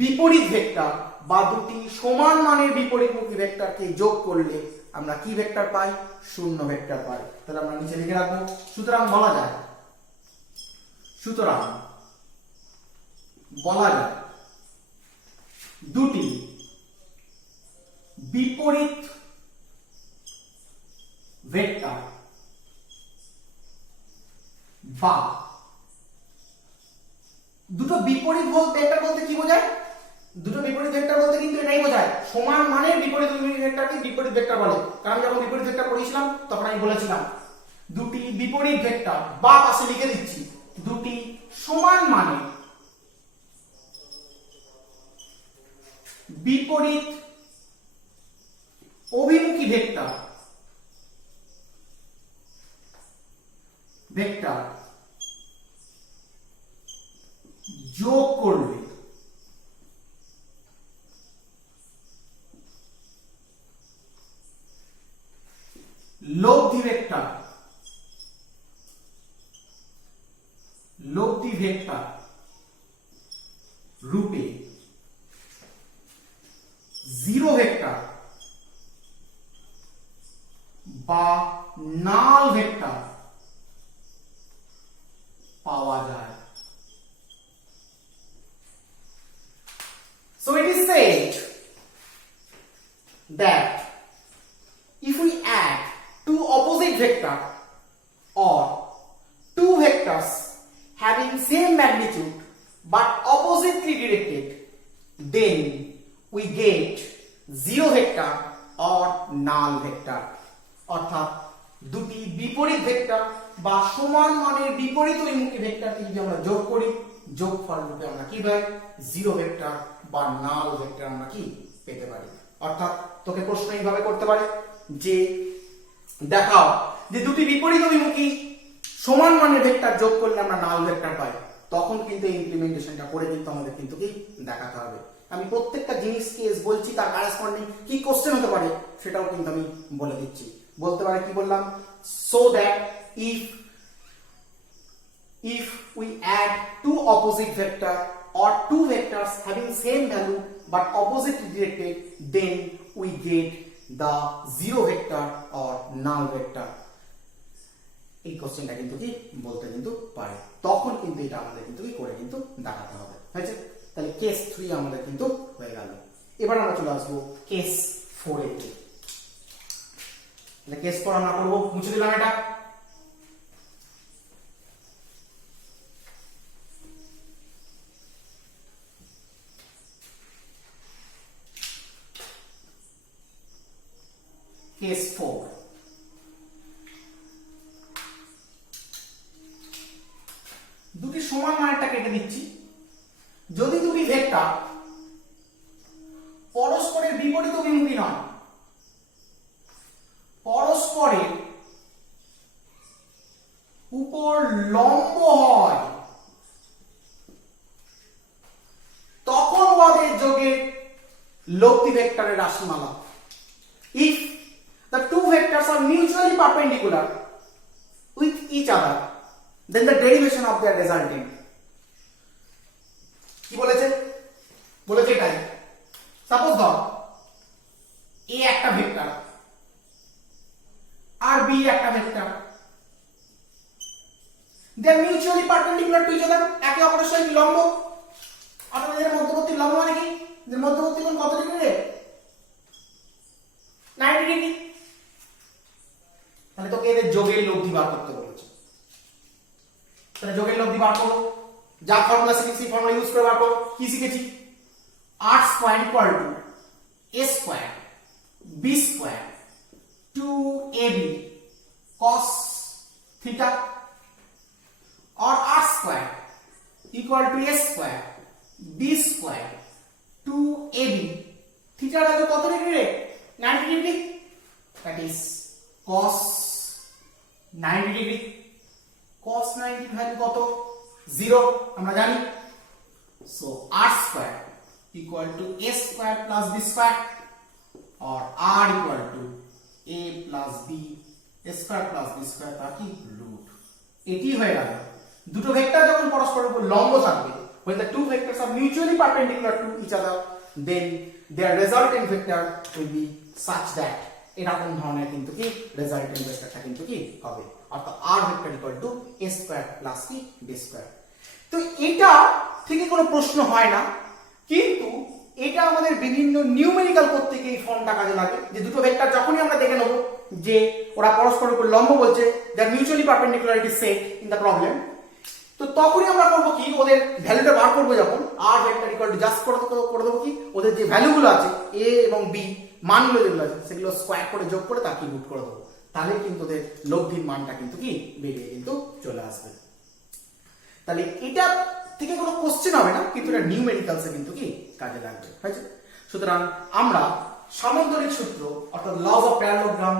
বিপরীত ভেক্টর বা দুটি সমান মানের বিপরীতমুখী ভেক্টরকে যোগ করলে আমরা কি ভেক্টর পাই? শূন্য ভেক্টর পাই। তাহলে আমরা নিচে লিখে রাখবো। সুতরাং বলা যায় দুটি বিপরীত ভেক্টর বা দুটো বিপরীত ভেক্টর বলতে কি বোঝায়? দুটো বিপরীত ভেক্টর বলতে কিন্তু এটাই বোঝায় সমান মানের বিপরীত ভেক্টরকে বিপরীত ভেক্টর বলে। কারণ যখন বিপরীত ভেক্টর পড়িয়েছিলাম তখন আমি বলেছিলাম দুটি বিপরীত ভেক্টর বা পাশে লিখে দিচ্ছি দুটি সমান মানের বিপরীত অভিমুখী ভেক্টর যোগ করলে লব্ধি ভেক্টর রূপে জিরো ভেক্টর বা নাল ভেক্টর পাওয়া যায়। So it is said that if we add two opposite vectors or two vectors having same magnitude but oppositely directed, then we get zero vector or null vector. অর্থাৎ দুটি বিপরীত vector বা সমান মানের বিপরীত অভিমুখী ভেক্টরকে যদি আমরা যোগ করি, যোগফল রূপে আমরা কি পাই? জিরো ভেক্টর বা নাল ভেক্টর আমরা কি পেতে পারি। অর্থাৎ তোকে প্রশ্ন এইভাবে করতে পারে যে দেখাও যে দুটি বিপরীত অভিমুখী সমান মানের ভেক্টর যোগ করলে আমরা নাল ভেক্টর পাই। তখন কিন্তু এই ইমপ্লিমেন্টেশনটা করে কিন্তু আমাদের কিন্তু কি দেখাতে হবে। আমি প্রত্যেকটা জিনিস কেস বলছি, তার করেসপন্ডিং কি কোশ্চেন হতে পারে সেটাও কিন্তু আমি বলে দিচ্ছি। বলতে পারে কি বললাম, so that if we add two opposite vector or two vectors having same value but oppositely directed, then we get the zero vector or null vector. এই কোশ্চেনটা কিন্তু কি বলতে কিন্তু পারে, তখন কিন্তু এটা আমাদের কিন্তু কি করে কিন্তু দেখাতে হবে। হয়েছে? তাহলে কেস 3 আমাদের কিন্তু হয়ে গেল। এবার আমরা চলে আসবো কেস 4 এ। তাহলে কেস 4 আমরা করব, মুছে দিলাম এটা। কেস 4, দুটি সমান মানেরটা কেটে দিচ্ছি। যদি দুটি ভেক্টর পরস্পরের বিপরীত অভিমুখী নয়, পরস্পরের উপর লম্ব হয়, তখন ওদের যোগের লব্ধি ভেক্টরের রাশিমালা। If the two vectors are mutually perpendicular with each other, then the derivation of their resultant. কি বলেছে? বলেছে এটাই। সাপোজ ধর a একটা ভেক্টর আর b একটা vector, they are mutually perpendicular to each other, একে অপরের সহিত লম্ব। অর্থাৎ এর মধ্যবর্তী লম্ব মানে কি? এর মধ্যবর্তী কোণ কত ডিগ্রি রে? 90 ডিগ্রি। তাহলে তোকে এদের যোগের লব্ধি বার করতে বলেছে। তাহলে যোগের লব্ধি বার করো, যা ফর্মুলা শিখেছি ফর্মুলা ইউজ করে বার করো। কি শিখেছি? r square equal to a square b square 2ab cos theta और r square equal to a square b square 2ab থিটার ভ্যালু কত ডিগ্রি রে 90 degree that is cos 90 degree cos 90 value কত 0 আমরা জানি so r square equal to a square plus b square और r equal to a plus b square plus b square তা কি root এটি হয়ে গেল দুটো ভেক্টর যখন পরস্পরের উপর লম্ব থাকবে when the two vectors are mutually perpendicular to each other then their resultant vector will be such that এরকম ধরনের কিন্তু কি resultant vectorটা কিন্তু কি হবে অর্থাৎ r vector equal to a square plus কি b স্কয়ার তো এটা থেকে কোনো প্রশ্ন হয় না কিন্তু এটা আমাদের বিভিন্ন নিউমেরিক্যাল করতে গিয়ে এই ফর্মটা কাজে লাগে যে দুটো ভেক্টর যখনই আমরা দেখে নেব যে ওরা পরস্পরের উপর লম্ব বলছে যার mutually perpendicularity set in the problem তো তখনই আমরা করব কি ওদের ভ্যালুটা বার করব যখন r vector equal two just করে দেব কি ওদের যে ভ্যালুগুলো আছে a এবং b মানগুলো যেগুলো আছে সেগুলো স্কয়ার করে যোগ করে তাকে রুট করে দেব তাহলে কিন্তু ওদের লব্ধির মানটা কিন্তু কি বেরিয়ে কিন্তু চলে আসবে তাহলে এটা থেকে কোনো কোশ্চেন হবে না কিন্তু এটা নিউমেরিক্যালসে কিন্তু কি কাজে লাগবে হয়েছে সুতরাং আমরা সামান্তরিক সূত্র অর্থাৎ laws of parallelogram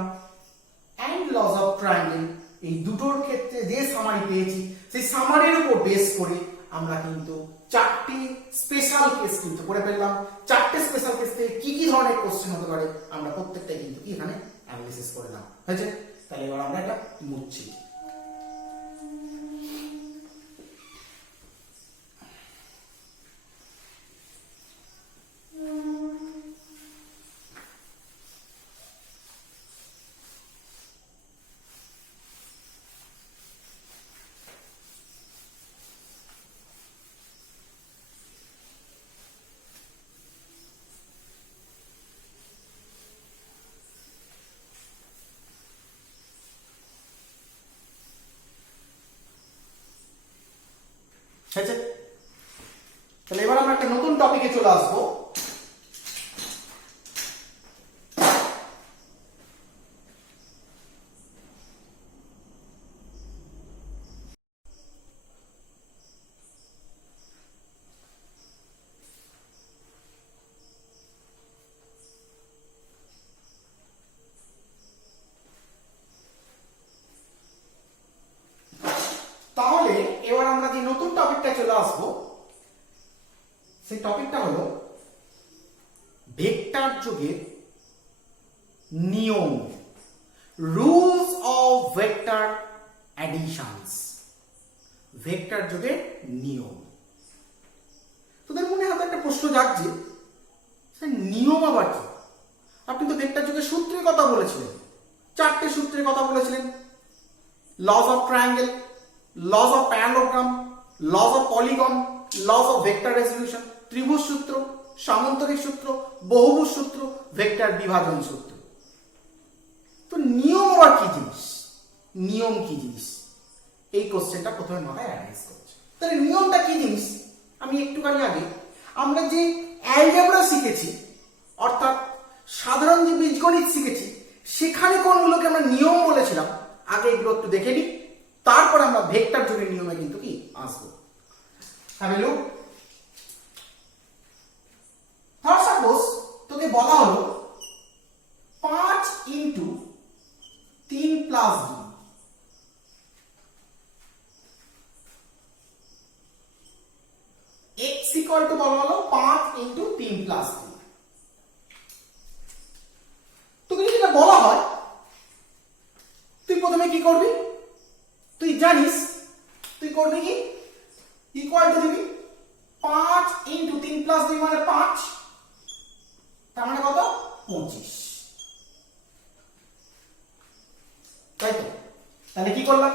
and laws of triangle এই দুটোর ক্ষেত্রে যে সামারি পেয়েছি সেই সামারির উপর বেস করে আমরা কিন্তু চারটি স্পেশাল কেস কিন্তু করে ফেললাম চারটি স্পেশাল কেস থেকে কি কি ধরনের কোশ্চেন হতে পারে আমরা প্রত্যেকটাই কিন্তু কি এখানে অ্যানালিসিস করলাম হয়েছে তাহলে এবার আমরা এটা মুছছি হয়েছে তাহলে এবার আমরা একটা নতুন টপিকে চলে আসবো তাহলে এবার আমরা যে নতুন টপিকটা চলে আসবো সেই টপিকটা হলো ভেক্টর যোগের নিয়ম রুলস অফ ভেক্টর অ্যাডিশনস ভেক্টর যোগের নিয়ম তোদের মনে হয়তো একটা প্রশ্ন জাগছে স্যার নিয়ম আবার কি আপনি তো ভেক্টর যোগের সূত্রের কথা বলেছিলেন চারটে সূত্রের কথা বলেছিলেন lodge of triangle laws of parallelogram, laws of polygon, laws of vector resolution, ত্রিভুজ সূত্র সামান্তরিক সূত্র বহুভুজ সূত্র ভেক্টর বিভাজন সূত্র তো নিয়ম আবার কি জিনিস নিয়ম কি জিনিস এই কোশ্চেনটা প্রথমে মাথায় অ্যানালাইজ করছে তাহলে নিয়মটা কি জিনিস আমি একটুখানি আগে আমরা যে অ্যালজেব্রা শিখেছি অর্থাৎ সাধারণ যে বীজগণিত শিখেছি সেখানে কোনগুলোকে আমরা নিয়ম বলেছিলাম আগে এগুলো একটু দেখে নিই তারপর আমরা ভেক্টর যোগের নিয়মে কিন্তু কি আসবো have a look first suppose তোকে বলা হলো 5 into 3 plus 2 x equal to বলা হলো 5 ইনটু 3 প্লাস 2 তোকে যদি এটা বলা হয় তুই প্রথমে কি করবি তুই জানিস তুই করবি কি ইকুয়াল টু দিবি 5 ইনটু 3 প্লাস 2 মানে 5 তার মানে কত 25 তাই তো তাহলে কি করলাম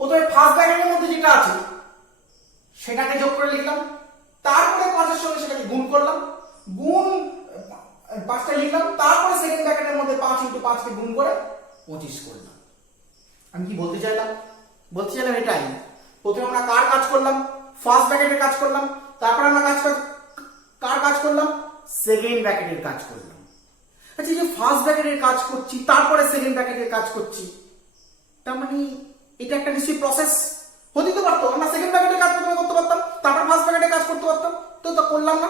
প্রথমে ফার্স্ট ব্র্যাকেটের মধ্যে যেটা আছে সেটাকে যোগ করে লিখলাম তারপরে 5 এর সঙ্গে সেটাকে গুণ করলাম গুণ 5টা লিখলাম তারপরে সেকেন্ড ব্র্যাকেটের মধ্যে 5 ইনটু 5 কে গুণ করে 25 করলাম আমি কি বলতে চাইলাম এটাই প্রথমে আমরা কার কাজ করলাম ফার্স্ট ব্র্যাকেটের কাজ করলাম তারপর আমরা কার কাজ করলাম সেকেন্ড ব্র্যাকেটের কাজ করলাম আচ্ছা যে ফার্স্ট ব্র্যাকেটের কাজ করছি তারপরে সেকেন্ড ব্র্যাকেটের কাজ করছি তার মানে এটা একটা নিশ্চয়ই প্রসেস হতেই তো পারতো, আমরা সেকেন্ড ব্র্যাকেটের কাজ প্রথমে করতে পারতাম, তারপর ফার্স্ট ব্র্যাকেটের কাজ করতে পারতাম, তো তা করলাম না।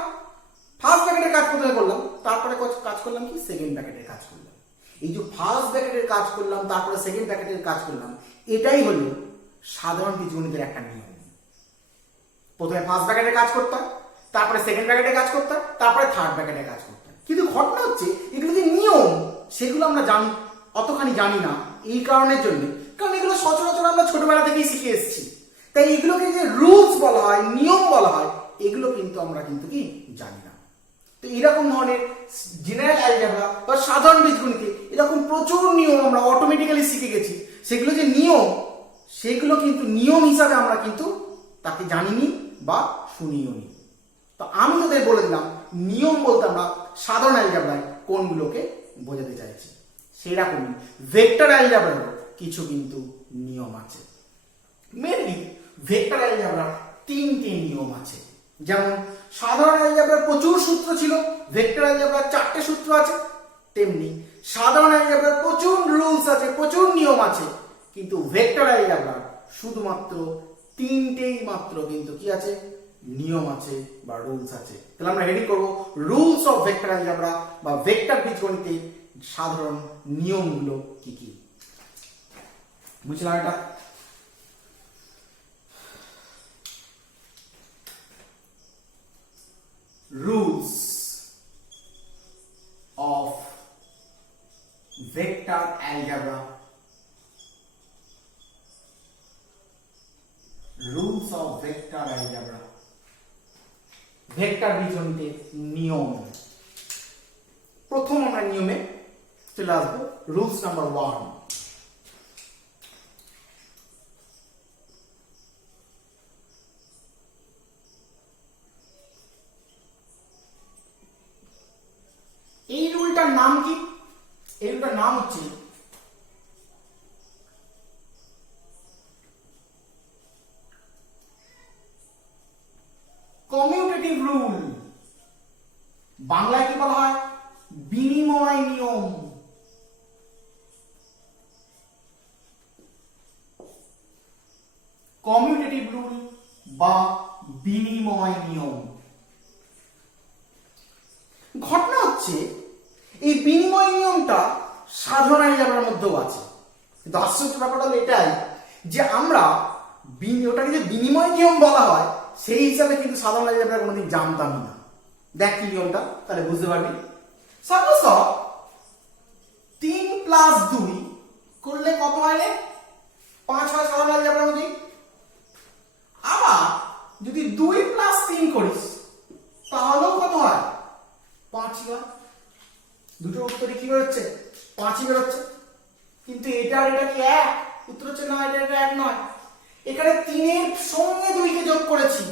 ফার্স্ট ব্র্যাকেটের কাজ প্রথমে করলাম, তারপরে কাজ করলাম কি সেকেন্ড ব্র্যাকেটের কাজ করলাম। এই যে ফার্স্ট ব্র্যাকেটের কাজ করলাম তারপরে সেকেন্ড ব্র্যাকেটের কাজ করলাম, এটাই হলো সাধারণ বীজগণিতের একটা নিয়ম। প্রথমে ফার্স্ট ব্র্যাকেটের কাজ করতাম, তারপরে সেকেন্ড ব্র্যাকেটের কাজ করতাম, তারপরে থার্ড ব্র্যাকেটের কাজ করতাম। কিন্তু ঘটনা হচ্ছে এগুলো যে নিয়ম সেগুলো আমরা অতখানি জানি না, এই কারণের জন্য, কারণ এগুলো সচরাচর আমরা ছোটবেলা থেকেই শিখে এসেছি। তাই এগুলোকে যে রুলস বলা হয়, নিয়ম বলা হয়, এগুলো কিন্তু আমরা কিন্তু কি জানি না। তো এরকম ধরনের জেনারেল অ্যালজেব্রা বা সাধারণ বীজগণিতে এরকম প্রচুর নিয়ম আমরা অটোমেটিক্যালি শিখে গেছি। সেগুলো যে নিয়ম, সেগুলো কিন্তু নিয়ম হিসাবে আমরা কিন্তু তাকে জানিনি বা শুনিও নি। তো আমি তোদের বলে দিলাম নিয়ম বলতে আমরা সাধারণ অ্যালজেব্রায় কোনগুলোকে বোঝাতে চাইছি। সেরকমই ভেক্টর অ্যালজেব্রারও কিছু কিন্তু নিয়ম আছে। মেনলি ভেক্টর অ্যালজেব্রার তিনটে নিয়ম আছে। যেমন সাধারণ অ্যালজেব্রার প্রচুর সূত্র ছিল, ভেক্টর অ্যালজেব্রার 4টে সূত্র আছে, তেমনি সাধারণ অ্যালজেব্রার প্রচুর রুলস আছে, প্রচুর নিয়ম আছে, কিন্তু ভেক্টর অ্যালজেব্রার শুধুমাত্র 3টেই মাত্র কিন্তু কি আছে, নিয়ম আছে বা রুলস আছে। তাহলে আমরা হেডিং করব রুলস অফ ভেক্টর অ্যালজেব্রা বা ভেক্টর বীজগণিতে সাধারণ নিয়মগুলো কি কি। বুঝলাম এটা? Rules of vector algebra, rules of vector algebra, vector বীজগণিতের নিয়ম। প্রথম আমরা নিয়মে চলে আসবো, রুলস নাম্বার 1। এই রুলটার নাম কি? এই রুলটার নাম হচ্ছে কমিউটেটিভ রুল। বাংলায় কি বলা হয়? বিনিময় নিয়ম। কমিউটেটিভ রুল বা বিনিময় নিয়ম। ঘটনা হচ্ছে এই বিনিময় নিয়মটা সাধারণ অ্যালজেব্রার মধ্যেও আছে, কিন্তু আশ্চর্য ব্যাপারটা হলো এটাই যে আমরা ওটাকে যে বিনিময় নিয়ম বলা হয় সেই হিসাবে কিন্তু সাধারণ অ্যালজেব্রা কোনোদিন জানতামই না। দেখ কি নিয়মটা, তাহলে বুঝতে পারবি। সাপোজ 3 + 2 করলে কত হয় রে? 5 হয় সাধারণ অ্যালজেব্রার মধ্যে। আবার যদি 2 + 3 করিস তাহলেও কত হয়? 5 হয়। দুটোর উত্তরে কি বেরোচ্ছে? 5ই বেরোচ্ছে। কিন্তু এটা আর এটা কি এক? উত্তর হচ্ছে না, এটা এক নয়। এখানে 3 এর সঙ্গে 2 কে যোগ করেছি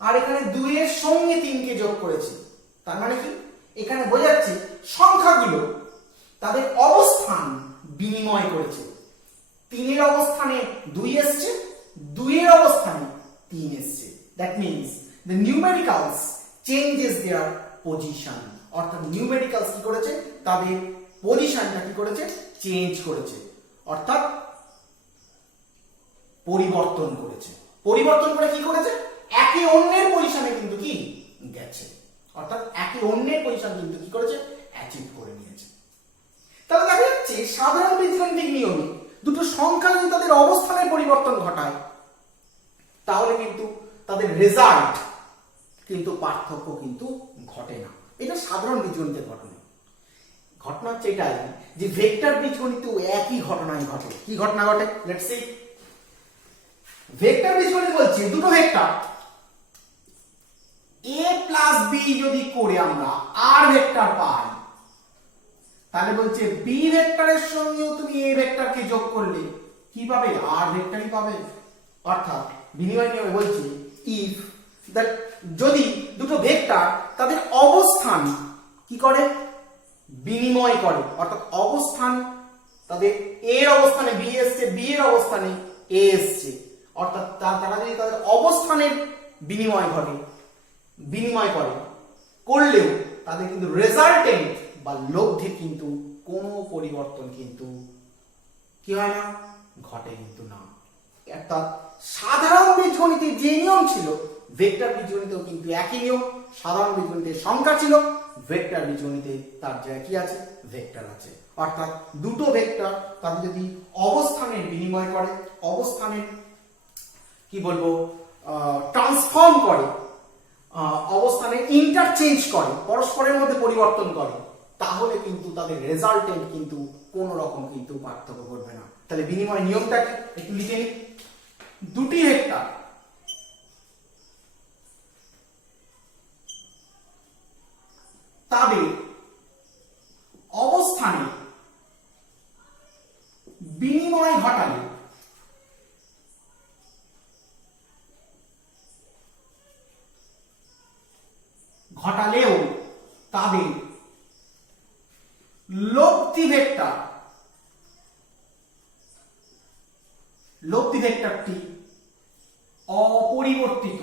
আর এখানে 2 এর সঙ্গে 3 কে যোগ করেছি। তার মানে কি? এখানে বোঝাচ্ছে সংখ্যাগুলো তাদের অবস্থান বিনিময় করেছে। 3 এর অবস্থানে 2 এসছে, 2 এর অবস্থানে 3 এসছে। That means the numericals changes there position. অর্থাৎ নিউমেরিক্যালস কি করেছে? তাদের পজিশনটা কি করেছে? চেঞ্জ করেছে, অর্থাৎ পরিবর্তন করেছে। পরিবর্তন করে কি করেছে? একে অন্যের পজিশনে কিন্তু কি গেছে, অর্থাৎ একে অন্যের পজিশন কিন্তু কি করেছে? অ্যাচিভ করে নিয়েছে। তাহলে দেখা যাচ্ছে সাধারণ বীজগণিতিক নিয়মে দুটো সংখ্যা যদি তাদের অবস্থানের পরিবর্তন ঘটায় তাহলে কিন্তু তাদের রেজাল্ট কিন্তু পার্থক্য কিন্তু ঘটে না। এটা সাধারণ বীজগণিতের ঘটনা। ঘটনা হচ্ছে এটাই যে ভেক্টর বীজগণিতেও একই ঘটনাই ঘটে। কি ঘটনা ঘটে? Let's see. ভেক্টর বীজগণিত বলছে দুটো ভেক্টর a + b যদি করে আমরা r ভেক্টর পাই, তাহলে বলছে b ভেক্টরের সঙ্গেও তুমি a ভেক্টরকে যোগ করলে কি পাবে? r ভেক্টরই পাবে। অর্থাৎ বিনিময় নিয়মে বলছে ইফ দ্যাট যদি দুটো ভেক্টর তাদের অবস্থান কি করে? বিনিময় করে। অর্থাৎ অবস্থান তাদের a এর অবস্থানে b এসছে, b এর অবস্থানে a এসছে, অর্থাৎ তারা যদি তাদের অবস্থানের বিনিময় করে করলেও তাদের কিন্তু রেজাল্টেন্ট বা লব্ধে কিন্তু কোনো পরিবর্তন কিন্তু কি হয় না? ঘটে কিন্তু না। অর্থাৎ সাধারণ বীজগণিতে যে নিয়ম ছিল ভেক্টর বীজগণিতেও কিন্তু একই নিয়ম। সাধারণ বীজগণিতের সংখ্যা ছিল, ভেক্টর বীজগণিতে তার জায়গায় কি আছে, ভেক্টর আছে। অর্থাৎ দুটো ভেক্টর তাদের যদি অবস্থানের বিনিময় করে, অবস্থানের কি বলবো ট্রান্সফর্ম করে, অবস্থানে ইন্টারচেঞ্জ করে, পরস্পরের মধ্যে পরিবর্তন করে, তাহলে কিন্তু তাদের রেজাল্টেন্ট কিন্তু কোন রকম কিন্তু পার্থক্য ঘটবে না। তাহলে বিনিময় নিয়মটা কি একটু লিখে নিই। দুটি ভেক্টর তাদের অবস্থানে বিনিময় ঘটালেও তাদের লব্ধি ভেক্টরটি অপরিবর্তিত।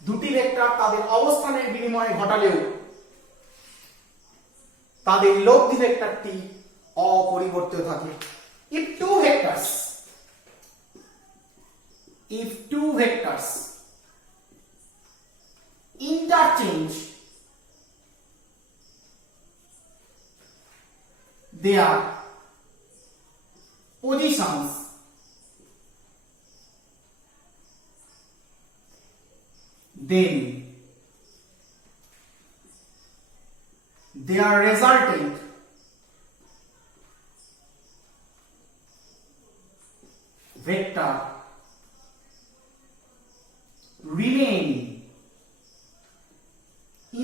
দুটি ভেক্টর তাদের অবস্থানের বিনিময় ঘটালেও তাদের লব্ধি ভেক্টরটি অপরিবর্তিত থাকে। If two vectors interchange their positions, then their resultant vector remain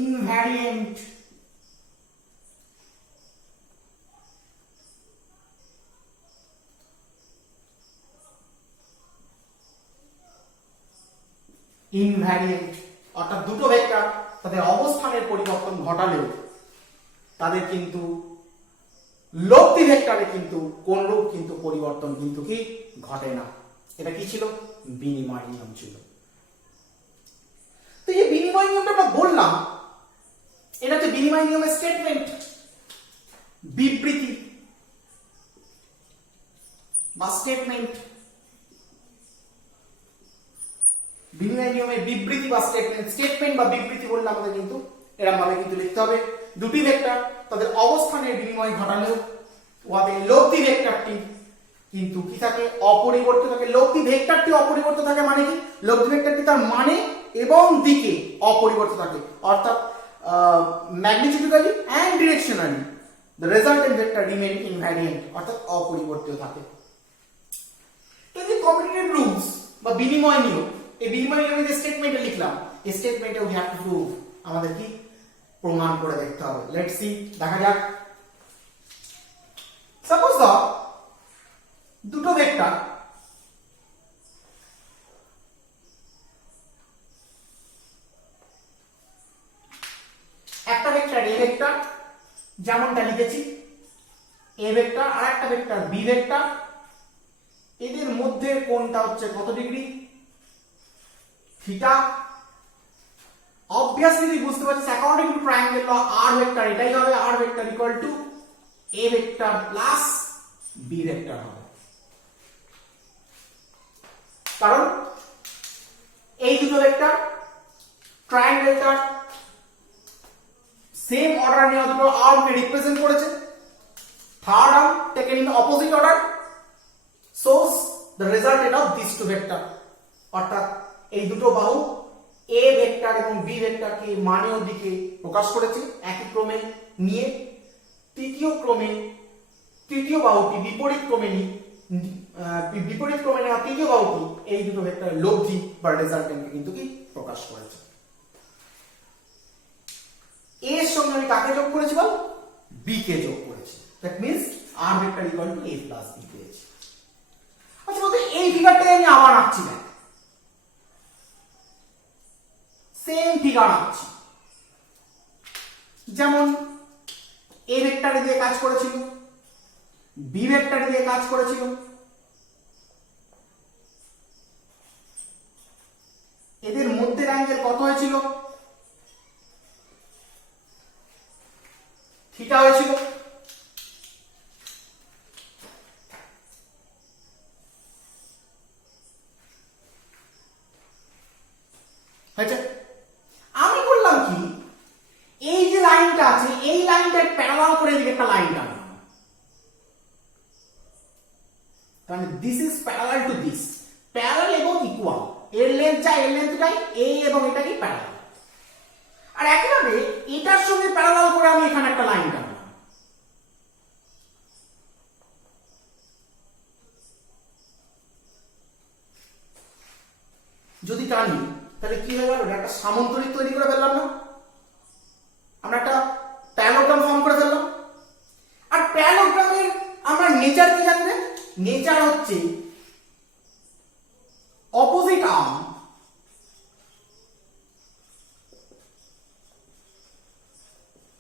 invariant অর্থাৎ দুটো ভেক্টর তাদের অবস্থানের পরিবর্তন ঘটালেও তাদের কিন্তু লব্ধি ভেক্টরে কিন্তু কোনরূপ কিন্তু পরিবর্তন কিন্তু কি ঘটে না। এটা কি ছিল, বিনিময় নিয়ম ছিল। তো এই বিনিময় নিয়মটা আমরা বললাম, এটা হচ্ছে বিনিময় নিয়মের স্টেটমেন্ট, বিবৃতি বা স্টেটমেন্ট। বিনিময় নিয়মের বিবৃতি বা স্টেটমেন্ট বা বিবৃতি বললে আমাদের কিন্তু এরকম ভাবে কিন্তু লিখতে হবে। দুটি ভেক্টর তাদের অবস্থানের বিনিময় ঘটালেও ওদের লব্ধি ভেক্টরটি কিন্তু কি থাকে, অপরিবর্তিত থাকে। লব্ধি ভেক্টরটি অপরিবর্তিত থাকে মানে কি, লব্ধি ভেক্টরটি তার মানে এবং দিকে অপরিবর্তিত থাকে, অর্থাৎ ম্যাগনিটিউডিক্যালি and ডিরেকশনালি the resultant vector remain invariant, অর্থাৎ অপরিবর্তিত থাকে। তো এই কম্পিটিটিভ রুলস বা বিনিময় নিয়ম, এই বিনিময় নিয়মের যে স্টেটমেন্টে লিখলাম, এই স্টেটমেন্টে we have to prove, আমাদের কি প্রমাণ করে দেখতে হবে। লেটস সি, দেখা যাক। সাপোজ দাও দুটো ভেক্টর একটা ভেক্টর এ ভেক্টর যেমনটা লিখেছি, এ ভেক্টর, আর একটা ভেক্টর বি ভেক্টর, এদের মধ্যে কোণটা হচ্ছে কত ডিগ্রি, থিটা। অবভিয়াসলি তুই বুঝতে পারছিস according to triangle law r vector এটাই হবে, r vector equal to a vector plus B vector হবে। কারণ এই দুটো ভেক্টর ট্রায়াঙ্গেলটার সেম অর্ডার নেওয়া দুটো আর্মকে রিপ্রেজেন্ট করেছে। Third arm taken in opposite order shows the resultant of these two vector, অর্থাৎ এই দুটো বাহু এ ভেক্টর এবং বি ভেক্টরকে মানে ও দিকে প্রকাশ করেছে একই ক্রমে নিয়ে। তৃতীয় বাহুটি বিপরীত ক্রমে নেওয়া তৃতীয় বাহুটি এই দুটো ভেক্টরের লব্ধি বা রেজাল্টেন্টকে কিন্তু কি প্রকাশ করেছে। এ এর সঙ্গে আমি কাকে যোগ করেছি বল, বি কে যোগ করেছি। That means R vector equal to A plus B পেয়েছি। আচ্ছা বলতে এই ফিগারটাকে আমি আবার আঁকছি না, সেম ফিগার আঁকছি। যেমন এ ভেক্টরে দিয়ে কাজ করেছিল, বি ভেক্টরে দিয়ে কাজ করেছিল, এদের মধ্যের অ্যাঙ্গেল কত হয়েছিল, থিটা হয়েছিল। এই লাইনটা প্যারালাল করে এদিকে একটা লাইন টানলাম, তাহলে this is parallel to this, parallel এবং ইকুয়াল, এর লেন্থ যা এর লেন্থটাই, এই এবং এটা কি প্যারালাল। আর একইভাবে এটার সঙ্গে প্যারালাল করে আমি এখানে একটা লাইন টানলাম, যদি টানি তাহলে কি হয়ে গেল, একটা সামান্তরিক তৈরি করে ফেললাম না, আমরা একটা প্যারালোগ্রাম ফর্ম করে ফেললাম। আর প্যারালোগ্রামের আমরা নেচার কি জানবে, নেচার হচ্ছে opposite arm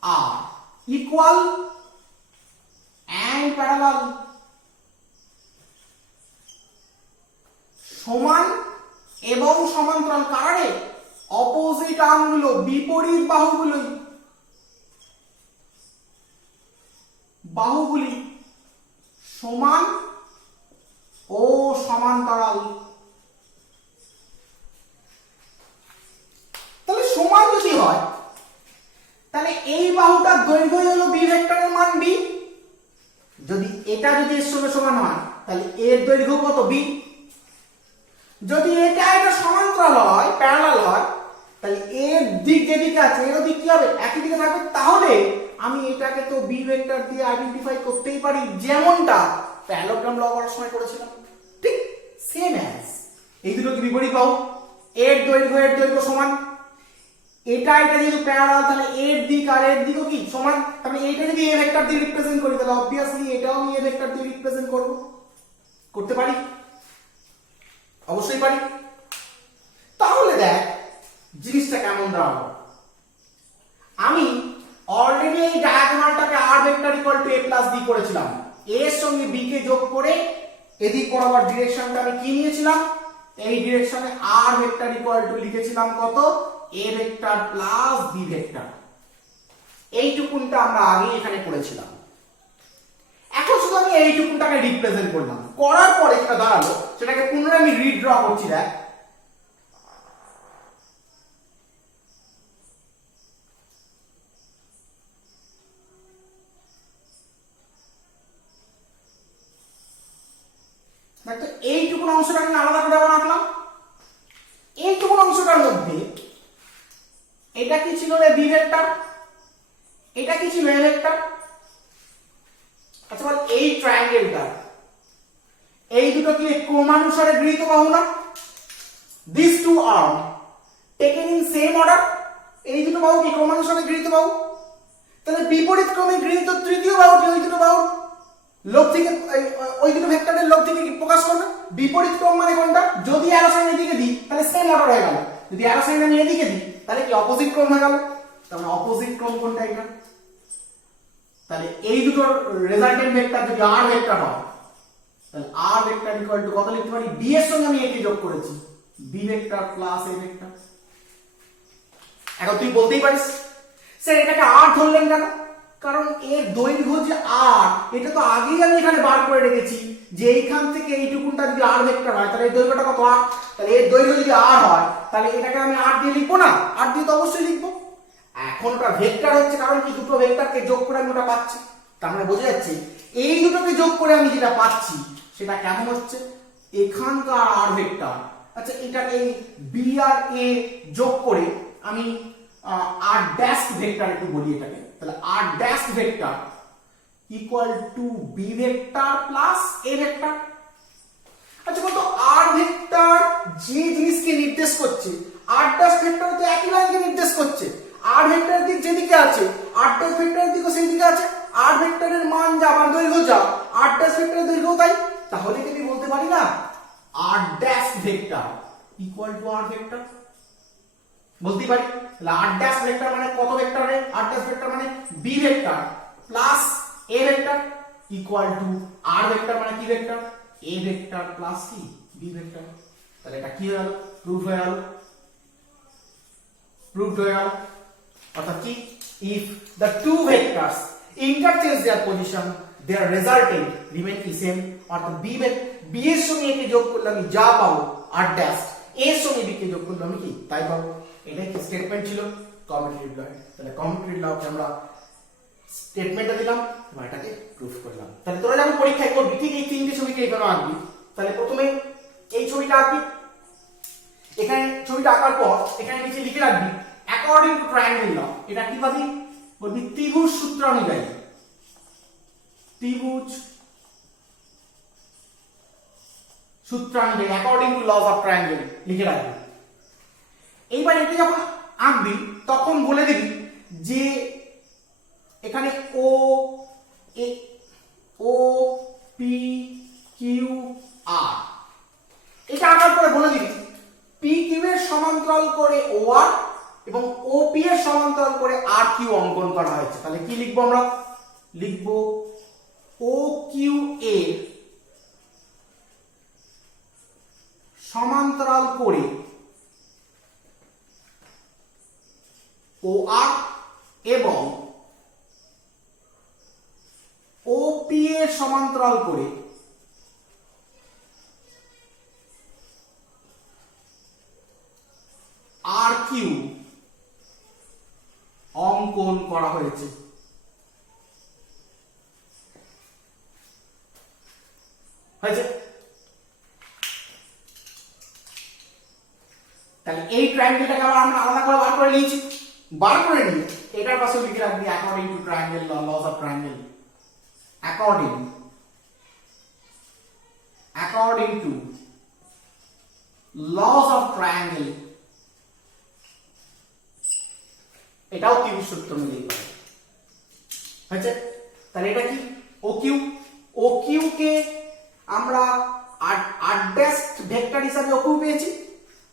are equal and parallel, সমান এবং সমান্তরাল, কারণে অপোজিট আর্মগুলো বিপরীত বাহুগুলি সমান ও সমান্তরাল। তাহলে সমান যদি হয় তাহলে এই বাহুটার দৈর্ঘ্য হলো বি ভেক্টরের মান বি, যদি এটা যদি এর সঙ্গে সমান হয় তাহলে এর দৈর্ঘ্য কত বি, যদি এটা সমান্তরাল হয় প্যারালাল হয় তাহলে এর দিক যেদিকে আছে এর দিক কি হবে, একই দিকে থাকবে। তাহলে আমি এটাকে তো বি ভেক্টর দিয়ে আইডেন্টিফাই করতেই পারি, যেমনটা প্যারালোগ্রাম ল করার সময় করেছিলাম, ঠিক সেম অ্যাজ এই দুটো কি বিপরীত বাহু, এর দৈর্ঘ্য সমান, এটা যেহেতু প্যারালাল তাহলে এর দিক আর এর দিকও কি সমান, তাহলে এইটা যদি এ ভেক্টর দিয়ে রিপ্রেজেন্ট করি তাহলে অবভিয়াসলি এটাও আমি এ ভেক্টর দিয়ে রিপ্রেজেন্ট করতে পারি, অবশ্যই পারি। তাহলে দেখ জিনিসটা কেমন দাঁড়ালো, আমি অলরেডি এই ডায়াগোনালটাকে r vector equal to a plus b করেছিলাম, a এর সঙ্গে b কে যোগ করে এদিক বরাবর ডিরেকশনটা আমি কি নিয়েছিলাম, এই ডিরেকশনে r ভেক্টর ইকুয়াল টু লিখেছিলাম কত, a vector plus b vector, এইটুকুনটা আমরা আগে এখানে করেছিলাম। এখন শুধু আমি এইটুকুনটাকে রিপ্রেজেন্ট করলাম, করার পরে যেটা দাঁড়ালো সেটাকে পুনরায় আমি রিড্র করছি। দেখ তো এইটুকুন অংশটা আমি আলাদা করে বানালাম, এইটুকুন অংশটার মধ্যে এটা কি ছিল বি ভেক্টর, এটা কি ছিল এ ভেক্টর। আচ্ছা বল এই ট্রায়াঙ্গেলটা এই দুটো কি ক্রমানুসারে গৃহীত বাহু না, this two arm taken in same order, এই দুটো বাহু কি ক্রমানুসারে গৃহীত বাহু, তাহলে বিপরীত ক্রমে গৃহীত তৃতীয় বাহুটি ওই দুটো বাহুর লোভ থেকে ওই দুটো ভেক্টরের লোভ থেকে প্রকাশ করবে। বিপরীত ক্রম মানে কোনটা, যদি অ্যারো সাইন এদিকে দিই তাহলে সেম অর্ডার হয়ে গেল, যদি অ্যারো সাইন আমি এদিকে দিই তাহলে কি অপোজিট ক্রম হয়ে গেল, তাহলে অপোজিট ক্রম কোনটা এটা, তাহলে এই দুটোর রেজাল্টেন্ট ভেক্টর যদি r ভেক্টর হয় তাহলে r ভেক্টর ইকুয়াল টু কত লিখতে পারি, b এর সঙ্গে আমি একে যোগ করেছি b vector plus a vector. এখন তুই বলতেই পারিস স্যার এটাকে r ধরলেন কেন, কারণ এর দৈর্ঘ্য যে r, এটা তো আগেই আমি এখানে বার করে রেখেছি যে এইখান থেকে এইটুকুনটা যদি r ভেক্টর হয় তাহলে এর দৈর্ঘ্যটা কত r, তাহলে এর দৈর্ঘ্য যদি r হয় তাহলে এটাকে আমি r দিয়ে লিখবো না, r দিয়ে তো অবশ্যই লিখবো। এখন ওটা ভেক্টর হচ্ছে কারণ কি দুটো ভেক্টরকে যোগ করে আমি ওটা পাচ্ছি, তার মানে বোঝা যাচ্ছে এই দুটোকে যোগ করে আমি যেটা পাচ্ছি সেটা কেমন হচ্ছে, এখানকার r ভেক্টর। আচ্ছা এটাকে b আর a যোগ করে আমি r ড্যাশ ভেক্টর একটু বলি এটাকে, তাহলে r dash vector equal two b vector plus a vector. আচ্ছা বলতো r ভেক্টর যে জিনিসকে নির্দেশ করছে r ড্যাশ ভেক্টর তো একই লাইনকে নির্দেশ করছে, r ভেক্টরের দিক যেদিকে আছে r ড্যাশ ভেক্টরের দিকও সেই দিকে আছে, r ভেক্টরের মান যা বা দৈর্ঘ্য যা r ড্যাশ ভেক্টরের দৈর্ঘ্য তাই, তাহলে কি আমি বলতে পারি না r dash vector equal to r vector, বলতে পারি। তাহলে r ড্যাশ ভেক্টর মানে কত ভেক্টর রে, r ড্যাশ ভেক্টর মানে b vector plus a vector equal to r vector মানে কি ভেক্টর, a ভেক্টর প্লাস কি b ভেক্টর। তাহলে এটা কি হলো, প্রুফ হয়ে গেল, প্রুফড হয়ে গেল। অর্থাৎ কি, if the two vectors interchange their position their resultant remain the same, অর্থাৎ b এর সঙ্গে একে যোগ করলে আমি যা পাবো r ড্যাশ, a এর সঙ্গে b কে যোগ করলে আমি কি তাই পাবো। এটাই কি স্টেটমেন্ট ছিল কমিউটেটিভ ল। তাহলে কমিউটেটিভ লকে আমরা স্টেটমেন্টটা দিলাম, এবার এটাকে প্রুফ করলাম। তাহলে তোরা যখন পরীক্ষায় করবি ঠিক এই তিনটে ছবিকে এইভাবে আঁকবি। তাহলে প্রথমে এই ছবিটা আঁকবি, এখানে ছবিটা আঁকার পর এখানে নিচে লিখে রাখবি অ্যাকর্ডিং টু ট্রায়াঙ্গেল ল। এটা কি পাবি? বলবি ত্রিভুজ সূত্র অনুযায়ী, ত্রিভুজ সূত্র অনুযায়ী according to laws of triangle লিখে রাখবি। এইবার এটা যখন আঁকবি তখন বলে দিবি যে এখানে ও এ ও পি কিউ আর, এটা আঁকার পরে বলে দিবি পি কিউ এর সমান্তরাল করে ও আর এবং ও পি এর সমান্তরাল করে আর কিউ অঙ্কন করা হয়েছে। তাহলে কি লিখবো আমরা? লিখবো ও কিউ এর সমান্তরাল করে ও আর এবং ও পি এর সমান্তরাল করে আর কিউ অঙ্কন করা হয়েছে। হয়েছে? তাহলে এই ট্রায়াঙ্গেলটাকে আবার আমরা আলাদা করে বার করে নিয়েছি। বার করে নিয়ে এটার পাশে লিখে রাখবি according to triangle law, laws of triangle, according to laws of triangle, এটাও ত্রিভুজ সূত্র অনুযায়ী পাবে। হয়েছে? তাহলে এটা কি? O Q. ও কিউ কে আমরা আর ড্যাশ ভেক্টর হিসাবে ও কিউ পেয়েছি,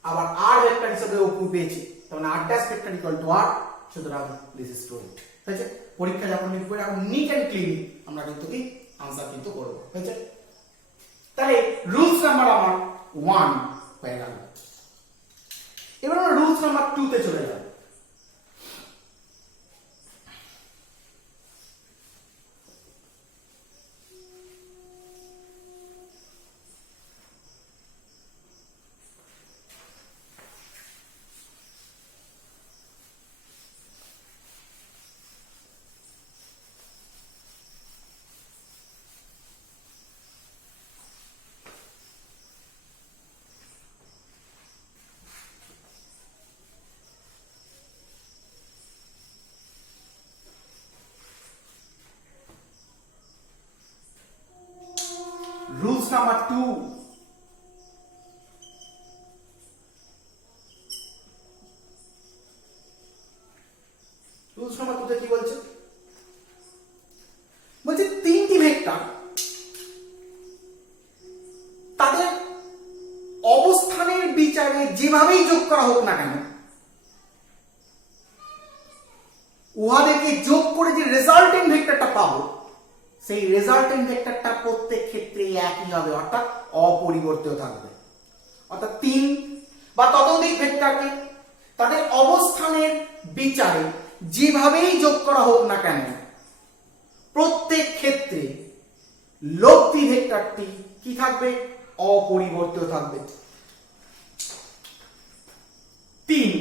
আবার আর ভেক্টর হিসাবে ও কিউ পেয়েছি। তাহলে আর ড্যাশ ভেক্টর ইকুয়াল টু আর, সুতরাং দিস ইজ টু ইট। হয়েছে? পরীক্ষা যখন লিখবো এখন নিট এন্ড ক্লিন আমরা কিন্তু কি আনসার কিন্তু করব। হয়েছে? তাহলে রুলস নাম্বার আমার 1 হয়ে গেল। এবার আমরা রুলস নাম্বার 2 তে চলে যাব। Rules number 2. Rules number 2 তে কি বলছে? বলছে তিনটি ভেক্টর তাদের অবস্থানের বিচারে যেভাবেই যোগ করা হোক না কেন, উহাদেরকে যোগ করে যে রেজাল্টেন্ট ভেক্টরটা পাবো সেই রেজাল্টেন্ট ভেক্টরটা প্রত্যেক ক্ষেত্রে একই হবে, অর্থাৎ অপরিবর্তিত থাকবে। অর্থাৎ তিন বা ততোধিক ভেক্টরকে তাদের অবস্থানের বিচারে যেভাবেই যোগ করা হোক না কেন প্রত্যেক ক্ষেত্রে লব্ধি ভেক্টরটি কি থাকবে? অপরিবর্তিত থাকবে। 3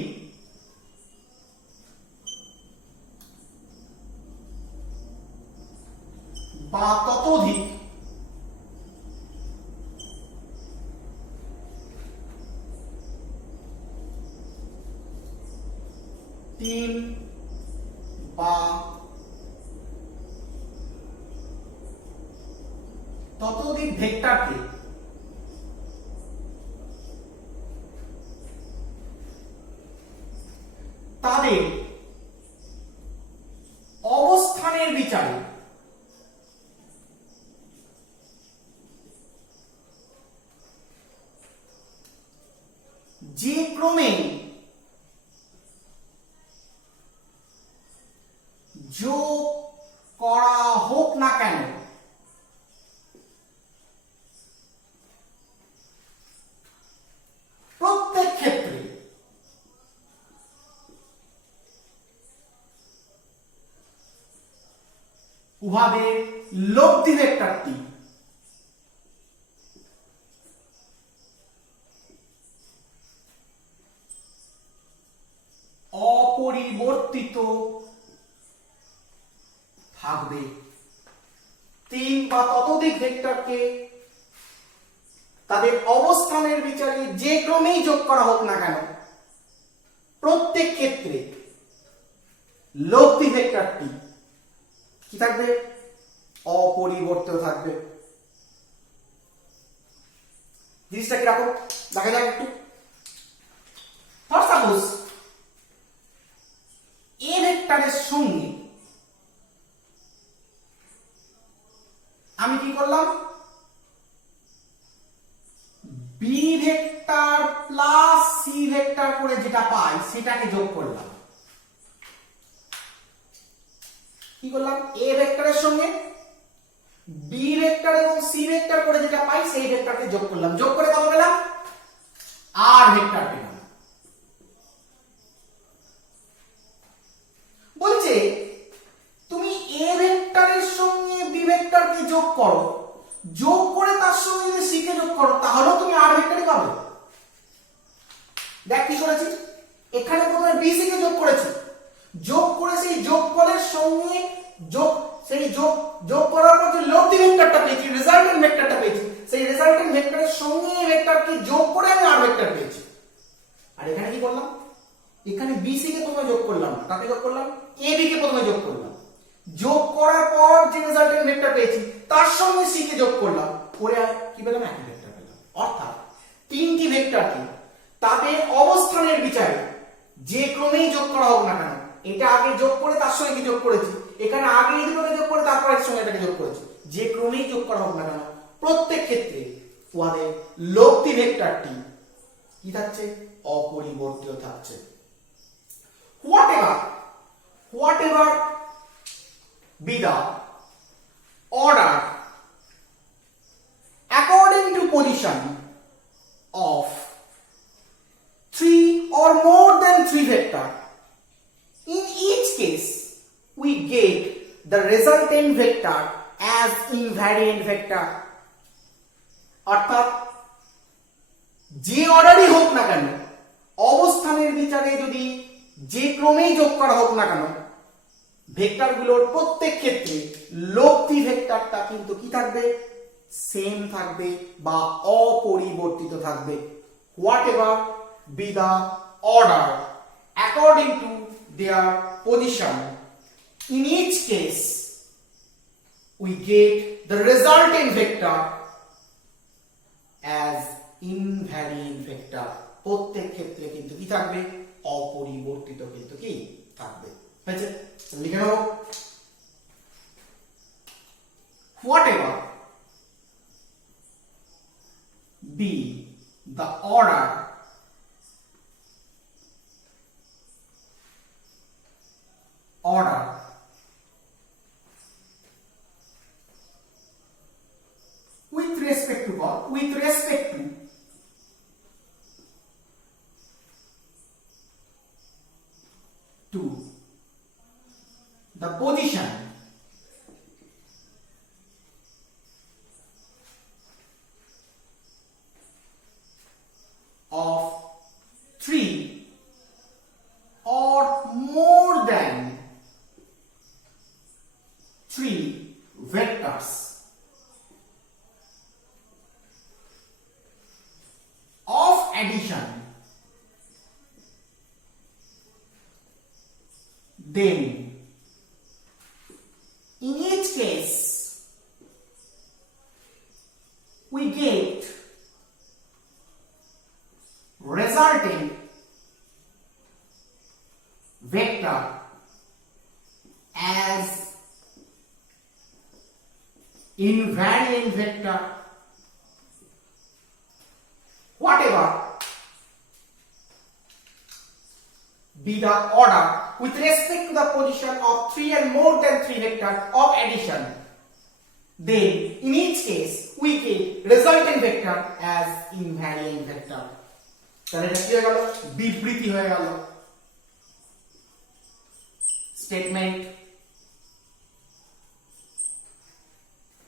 বা ততোধিক ভেক্টরকে তাদের অবস্থানের বিচারে যে ক্রমে যোগ করা হোক না কেন প্রত্যেক ক্ষেত্রে উহাদের লব্ধি ভেক্টরটি অপরিবর্তিত থাকবে। 3 বা ততোধিক ভেক্টরকে তাদের অবস্থানের বিচারে যে ক্রমেই যোগ করা হোক না কেন, প্রত্যেক ক্ষেত্রে লব্ধি ভেক্টরটি কি থাকবে? অপরিবর্তিত থাকবে। জিনিসটা কিরকম দেখা যাক একটু। ফর সাপোজ এ ভেক্টরের সঙ্গে আমি কি করলাম? B vector plus C vector করে যেটা পাই সেটাকে যোগ করলাম। কি করলাম? এ ভেক্টরের সঙ্গে বি ভেক্টর এবং সি ভেক্টর করে যেটা পাই সেই ভেক্টরকে যোগ করলাম। যোগ করে কত পেলাম? আর ভেক্টর পেলাম। বলছে তুমি এ ভেক্টরের সঙ্গে বি ভেক্টরকে যোগ করো, যোগ করে তার সঙ্গে যদি সি কে যোগ করো তাহলেও তুমি আর ভেক্টরই পাবে। দেখ কি করেছি, এখানে প্রথমে বি সি কে যোগ করেছি, যোগ করে সেই যোগফলের সঙ্গে যোগ করার পর যে লব্ধি ভেক্টরটা পেয়েছি, রেজাল্টেন্ট ভেক্টরটা পেয়েছি, সেই রেজাল্টেন্ট ভেক্টরের সঙ্গে এই ভেক্টরকে যোগ করে আমি আর ভেক্টর পেয়েছি। আর এখানে কি করলাম? এখানে বিসি কে প্রথমে যোগ করলাম, কাকে যোগ করলাম? এ বি কে প্রথমে যোগ করলাম, যোগ করার পর যে রেজাল্টেন্ট ভেক্টর পেয়েছি তার সঙ্গে সি কে যোগ করলাম, করে কি পেলাম? একই ভেক্টর পেলাম। অর্থাৎ তিনটি ভেক্টরকে তাদের অবস্থানের বিচারে যে ক্রমেই যোগ করা হোক না কেন, এটা আগে যোগ করে তার সঙ্গে কি যোগ করেছি, এখানে আগে এই দুটোকে যোগ করে তারপর এর সঙ্গে এটাকে যোগ করেছি, যে ক্রমেই যোগ করা হোক না কেন প্রত্যেক ক্ষেত্রে ওদের লব্ধি ভেক্টরটি কি থাকছে? অপরিবর্তিত থাকছে। whatever be the order according to position of 3 or more than 3 vector, in each case we get the resultant vector as invariant vector. অর্থাৎ যে অর্ডারই হোক না কেন, অবস্থানের বিচারে যদি যে ক্রমেই যোগ করা হোক না কেন, ভেক্টরগুলোর প্রত্যেক ক্ষেত্রে লব্ধি ভেক্টরটা কিন্তু কি থাকবে? সেম থাকবে বা অপরিবর্তিত থাকবে। whatever be the order according to their position, in each case we get the resultant vector as invariant vector. প্রত্যেক ক্ষেত্রে কিন্তু কি থাকবে? অপরিবর্তিত কিন্তু কি থাকবে। হয়েছে? লিখে নাও। whatever be the order with respect to what? With respect to the position of 3 or more than 3 vectors of addition, then in each case we get resulting vector as invariant vector. Whatever be the order with respect to the position of 3 and more than 3 vector of addition, then in each case we get resultant vector as invariant vector. তাহলে এটা কি হয়ে গেল? বিবৃতি হয়ে গেল, statement.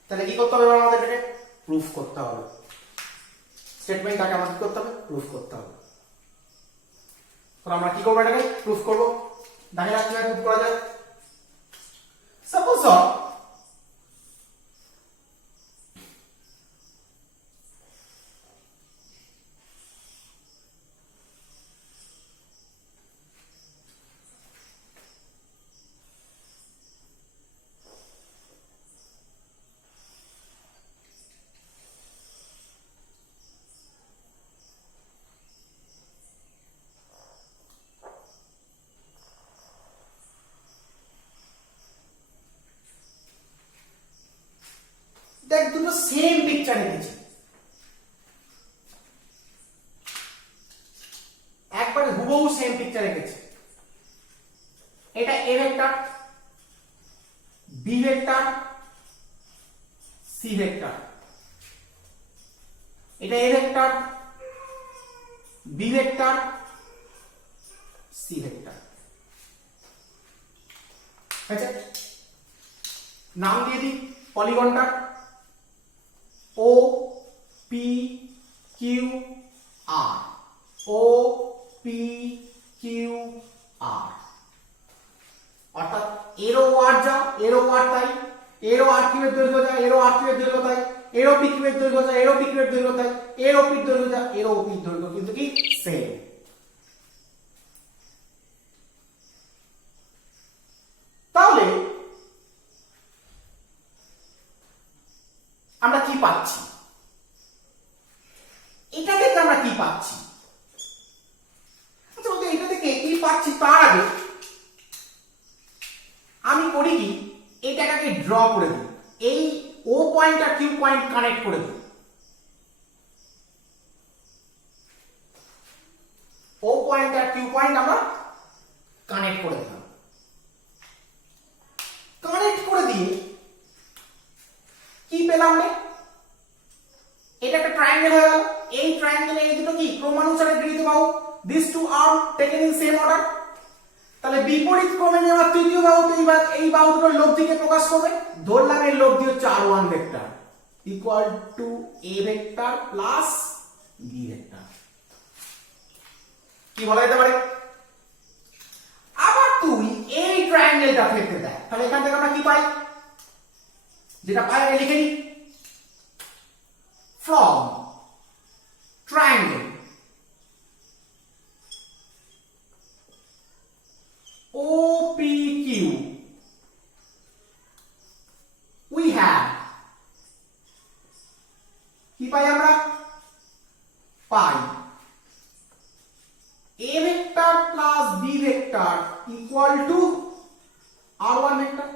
তাহলে কি করতে হবে? আমাদের এটাকে প্রুফ করতে হবে। স্টেটমেন্টটাকে আমাদের করতে হবে, প্রুফ করতে হবে। তো আমরা কি করব? এটাকে প্রুফ করব। দেখা যাক কিভাবে প্রুফ করা যায়। সাপোজ দেখ দুটো সেম পিকচার এঁকেছি, একবারে হুবহু সেম পিকচার এঁকেছি। এটা A vector, B vector, C vector. এটা A vector, B vector, C vector. আচ্ছা, নাম দিয়ে দিই পলিগনটার, O P Q R, O P Q R. অর্থাৎ এরো ওয়ার যা এরো ওয়ার তাই, এরো আর কিউবের দৈর্ঘ্য যা এরো আর কিউবের দৈর্ঘ্য তাই, এরো পি কিউবের দৈর্ঘ্য যা এরো পি কিউবের দৈর্ঘ্য তাই, এরো পির দৈর্ঘ্য যা এরো পির দৈর্ঘ্য কিন্তু কি সেম। তাহলে আমরা কি পাচ্ছি, এটা থেকে আমরা কি পাচ্ছি? আচ্ছা বলতে এটা থেকে কি পাচ্ছি তার আগে আমি করি কি, এই টাকাকে ড্র করে দিই, এই ও পয়েন্ট আর কিউ পয়েন্ট কানেক্ট করে দিই। ও পয়েন্ট আর কিউ পয়েন্ট আমরা কানেক্ট করে দিলাম। কানেক্ট করে দিয়ে কি পেলাম রে? এটা একটা ট্রায়াঙ্গেল হয়ে গেল। এই ট্রায়াঙ্গেলে এই দুটো কি ক্রমানুসারে গৃহীত বাহু, this two arm taken in same order. তাহলে বিপরীত ক্রমে নেওয়া তৃতীয় বাহুতে এই বাহু দুটোর লব্ধিকে প্রকাশ করবে। ধরলাম এর লব্ধি হচ্ছে r1 vector equal to a vector plus b vector. কি বলা যেতে পারে? আবার তুই এই ট্রায়াঙ্গেলটা ফেলতে দেখ, তাহলে এখান থেকে আমরা কি পাই? যেটা পাই আমি লিখে নিই, from triangle OPQ we have, কি পাই আমরা? পাই a vector plus b vector equal to r1 vector।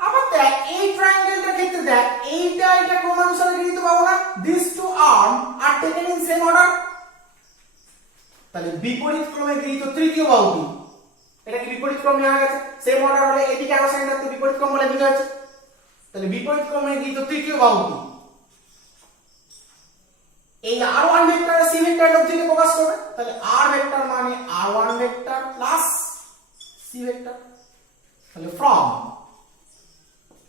আবার দেখ এই ট্রায়াঙ্গেলটার ক্ষেত্রে দেখ এইটা এটা ক্রমানুসারে গৃহীত বাহু না, this two arm are taken in same order. তাহলে বিপরীত ক্রমে গৃহীত তৃতীয় বাহুটি, এটা কি বিপরীত ক্রমে হয়ে গেছে? সেম অর্ডার হলে এদিকে আরো সাইন থাকতে বিপরীত ক্রম বলে দিতে হয়েছে। তাহলে বিপরীত ক্রমে গৃহীত তৃতীয় বাহুটি এই r1 ভেক্টর আর c ভেক্টর লব্ধিকে প্রকাশ করবে। তাহলে r ভেক্টর মানে r1 vector plus c vector. তাহলে from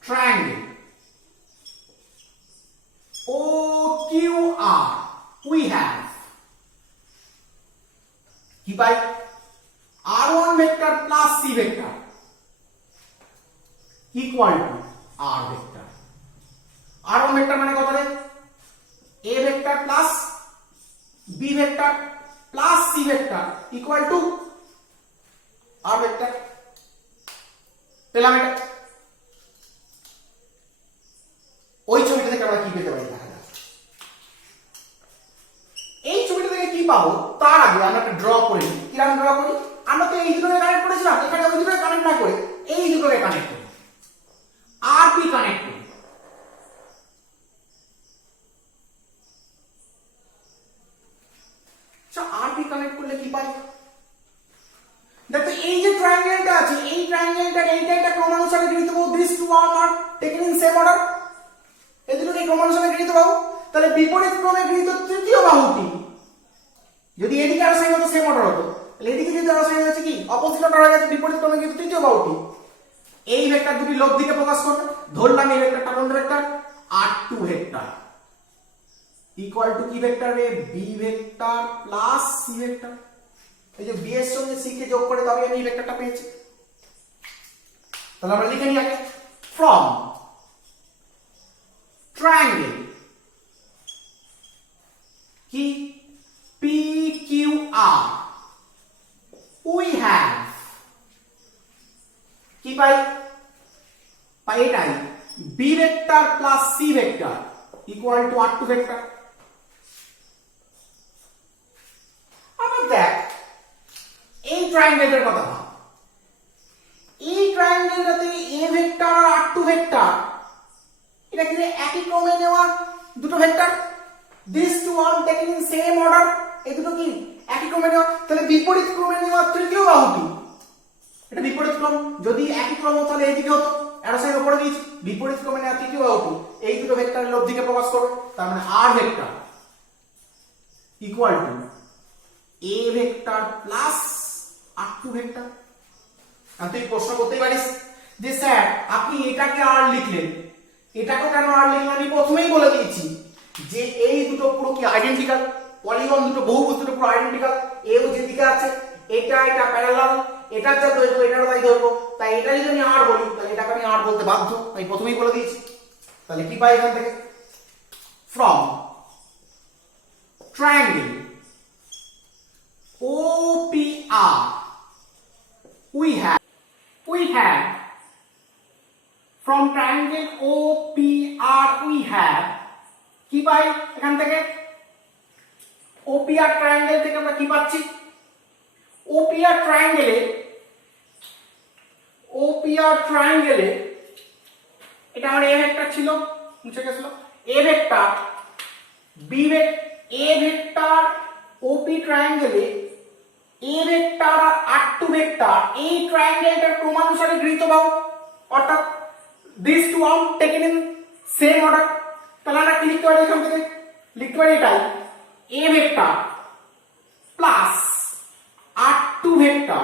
triangle OQR we have, কি পাই? r1 vector plus c vector equal to r vector. r1 vector মানে কত রে? a vector plus b vector plus c vector equal to r vector. পেলাম এটা। ওই ছবিটা থেকে আমরা কি পেতে পারি দেখা যাক। এই ছবিটা থেকে কি পাবো তার আগে আমরা একটা ড্র করে নিই। কিরকম ড্র করি? আমরা তো এই দুটোকে কানেক্ট করেছিলাম, এখানে ওই দুটোকে কানেক্ট না করে এই দুটোকে কানেক্ট করি, আর পি কানেক্ট করি। আচ্ছা আর পি কানেক্ট করলে কি পাই? দেখো এই যে ট্রায়াঙ্গেলটা আছে, এই ট্রায়াঙ্গেলটা এইটা একটা ক্রমানুসারে গৃহীত বাহু, this two are taken in same order. এই দুটোকে ক্রমানুসারে গৃহীত বাহু। তাহলে বিপরীত ক্রমে গৃহীত তৃতীয় বাহুটি যদি এদিকে আরো সাইন হতো সেম অর্ডার হতো, তাহলে এদিকে যদি আরো সাইন হচ্ছে কি অপোজিট অর্ডার হয়ে গেছে, বিপরীত ক্রমে গৃহীত তৃতীয় বাহুটি এই ভেক্টর দুটি লব্ধিকে প্রকাশ করবে। ধরলাম এই ভেক্টরটা কোন vector? r2 vector equal to কি ভেক্টর রে? b vector plus c vector. এই যে b এর সঙ্গে c কে যোগ করে তবে আমি এই ভেক্টরটা পেয়েছি। তাহলে আমরা লিখে নিই আগে, from triangle কি PQR we have, কি পাই? পাই এটাই b vector plus c vector equal two r2 vector. আবার দেখ এই ট্রায়াঙ্গেলের কথা ভাব, এই ট্রায়াঙ্গেলটা থেকে a ভেক্টর আর r2 ভেক্টর এটা কি একই ক্রমে নেওয়া দুটো vector, this two are taken in same order, এই দুটো কি একই ক্রমে নেওয়া, তাহলে বিপরীত ক্রমে নেওয়া তৃতীয় বাহুটি, এটা বিপরীত ক্রম, যদি একই ক্রম হতো তাহলে এইদিকে হতো, অ্যারো সাইন উপরে দিয়েছি, বিপরীত ক্রমে নেওয়া তৃতীয় বাহুটি এই দুটো ভেক্টরের লব্ধিকে প্রকাশ করবে, তার মানে r vector equal to a vector plus আর2 ভেক্টর। আর তুই প্রশ্ন করতেই পারিস যে স্যার আপনি এটাকে আর লিখলেন, এটাকে কেন আর লিখলেন? আমি প্রথমেই বলে দিয়েছি যে এই দুটো পুরো কি আইডেন্টিক্যাল, পলিগন দুটো বহুভুজ দুটো পুরো আইডেন্টিক্যাল, এও যেদিকে আছে এটা এটা প্যারালাল, এটার যা দৈর্ঘ্য এটারও তাই দৈর্ঘ্য, তাই এটা যদি আমি আর বলি তাহলে এটাকে আমি আর বলতে বাধ্য, আমি প্রথমেই বলে দিয়েছি। তাহলে কি পাই এখান থেকে? From triangle OPR we have from triangle OPR we have কি পাই এখান থেকে? OPR ট্রায়াঙ্গেল থেকে আমরা কি পাচ্ছি? OPR ট্রায়াঙ্গেলে এটা আমার A ভেক্টর ছিল, মুছে গেছিল, A vector B A vector OP ট্রায়াঙ্গেলে A ভেক্টর আর R2 ভেক্টর এই ট্রায়াঙ্গেলটার ক্রমানুসারে গৃহীত বাহু, অর্থাৎ this two are taken in same order. তাহলে আমরা কি লিখতে পারি এখান থেকে? লিখতে পারি এটাই A vector plus R2 vector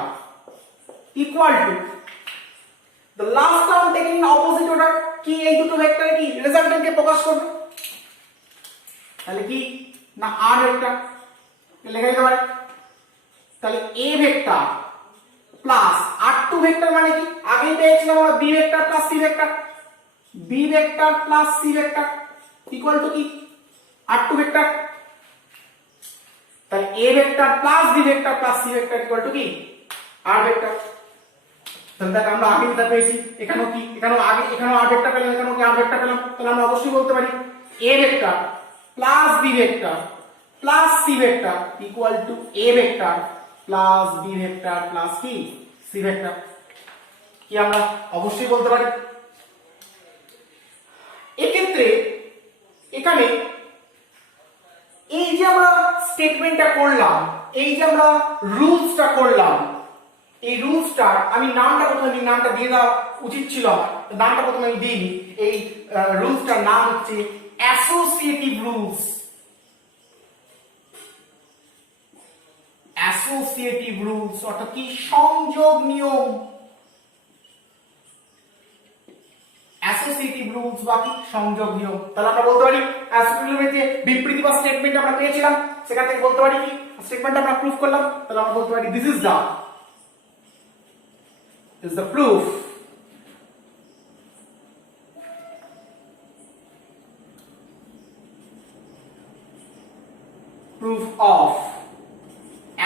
equal two the last term taken in opposite order, কি এই দুটো ভেক্টরে কি রেজাল্টেন্টকে প্রকাশ করবে, তাহলে কি না আর ভেক্টর লেখা যেতে পারে। তাহলে A vector plus R2 vector মানে কি আগেই পেয়েছিলাম আমরা B vector plus C vector, B vector plus C vector equal to কি R2 ভেক্টর। তাহলে A vector plus B vector plus C vector equal to কি R ভেক্টর। তাহলে দেখ আমরা আগে যেটা পেয়েছি এখানেও কি, এখানেও আগে এখানেও আর ভেক্টর পেলাম, এখানেও কি আর ভেক্টর পেলাম, তাহলে আমরা অবশ্যই বলতে পারি A vector plus B vector plus C vector equal to A vector plus B vector plus কি C ভেক্টর, কি আমরা অবশ্যই বলতে পারি। এক্ষেত্রে এখানে এই যে আমরা স্টেটমেন্টটা করলাম, এই যে আমরা রুলসটা করলাম, এই রুলসটার আমি নামটা প্রথমে নামটা দিয়ে দেওয়া উচিত ছিল আমার, নামটা প্রথমে আমি দিইনি। এই রুলসটার নাম হচ্ছে অ্যাসোসিয়েটিভ রুলস। অ্যাসোসিয়েটিভ রুলস অর্থাৎ কি সংযোগ নিয়ম, অ্যাসোসিয়েটিভ রুলস বা কি সংযোগ নিয়ম। তাহলে আমরা বলতে পারি অ্যাসোসিয়েটিভ রুলের যে বিবৃতি বা স্টেটমেন্ট আমরা পেয়েছিলাম সেখান থেকে বলতে পারি কি স্টেটমেন্ট আমরা প্রুফ করলাম, তাহলে আমরা বলতে পারি this is the proof of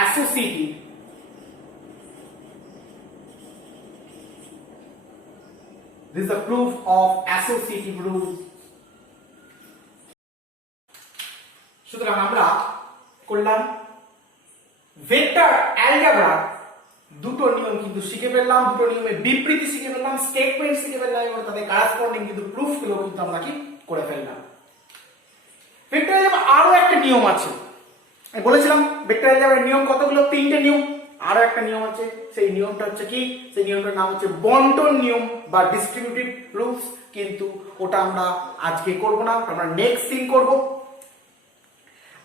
associative this is the proof of associative rules। সুতরাং আমরা করলাম ভেক্টর অ্যালজেব্রা দুটো নিয়ম কিন্তু শিখে ফেললাম, দুটো নিয়মের বিবৃতি শিখে ফেললাম, স্টেটমেন্ট শিখে ফেললাম এবং তাদের করেসপন্ডিং কিন্তু প্রুফ গুলো কিন্তু আমরা কি করে ফেললাম। ভেক্টর অ্যালজেব্রা আরো একটা নিয়ম আছে, আমি বলেছিলাম ভেক্টর অ্যালজেব্রার নিয়ম কতগুলো, 3টে নিয়ম। আরো একটা নিয়ম আছে, সেই নিয়মটা হচ্ছে কি, সেই নিয়মটার নাম হচ্ছে বন্টন নিয়ম বা ডিস্ট্রিবিউটিভ রুলস, কিন্তু ওটা আমরা আজকে করব না, আমরা নেক্সট দিন করব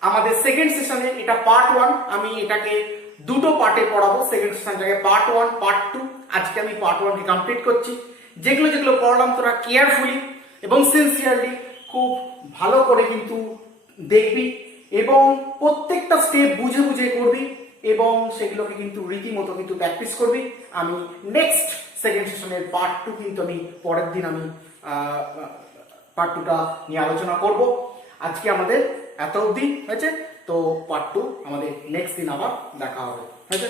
আমাদের সেকেন্ড সেশনে। এটা পার্ট 1, আমি এটাকে দুটো পার্টে পড়াবো, সেকেন্ড সেশনটাকে পার্ট 1 পার্ট 2। আজকে আমি পার্ট 1 কে কমপ্লিট করছি। যেগুলো যেগুলো পড়লাম তোরা কেয়ারফুলি এবং সিনসিয়ারলি খুব ভালো করে কিন্তু দেখবি এবং প্রত্যেকটা স্টেপ বুঝে বুঝে করবি এবং সেগুলোকে কিন্তু রীতিমতো কিন্তু প্র্যাকটিস করবি। আমি নেক্সট সেকেন্ড সেশনের পার্ট 2 কিন্তু আমি পরের দিন আমি পার্ট 2টা নিয়ে আলোচনা করব। আজকে আমাদের এত অবধি হয়েছে, তো পার্ট 2 আমাদের নেক্সট দিন আবার দেখা হবে, হয়েছে।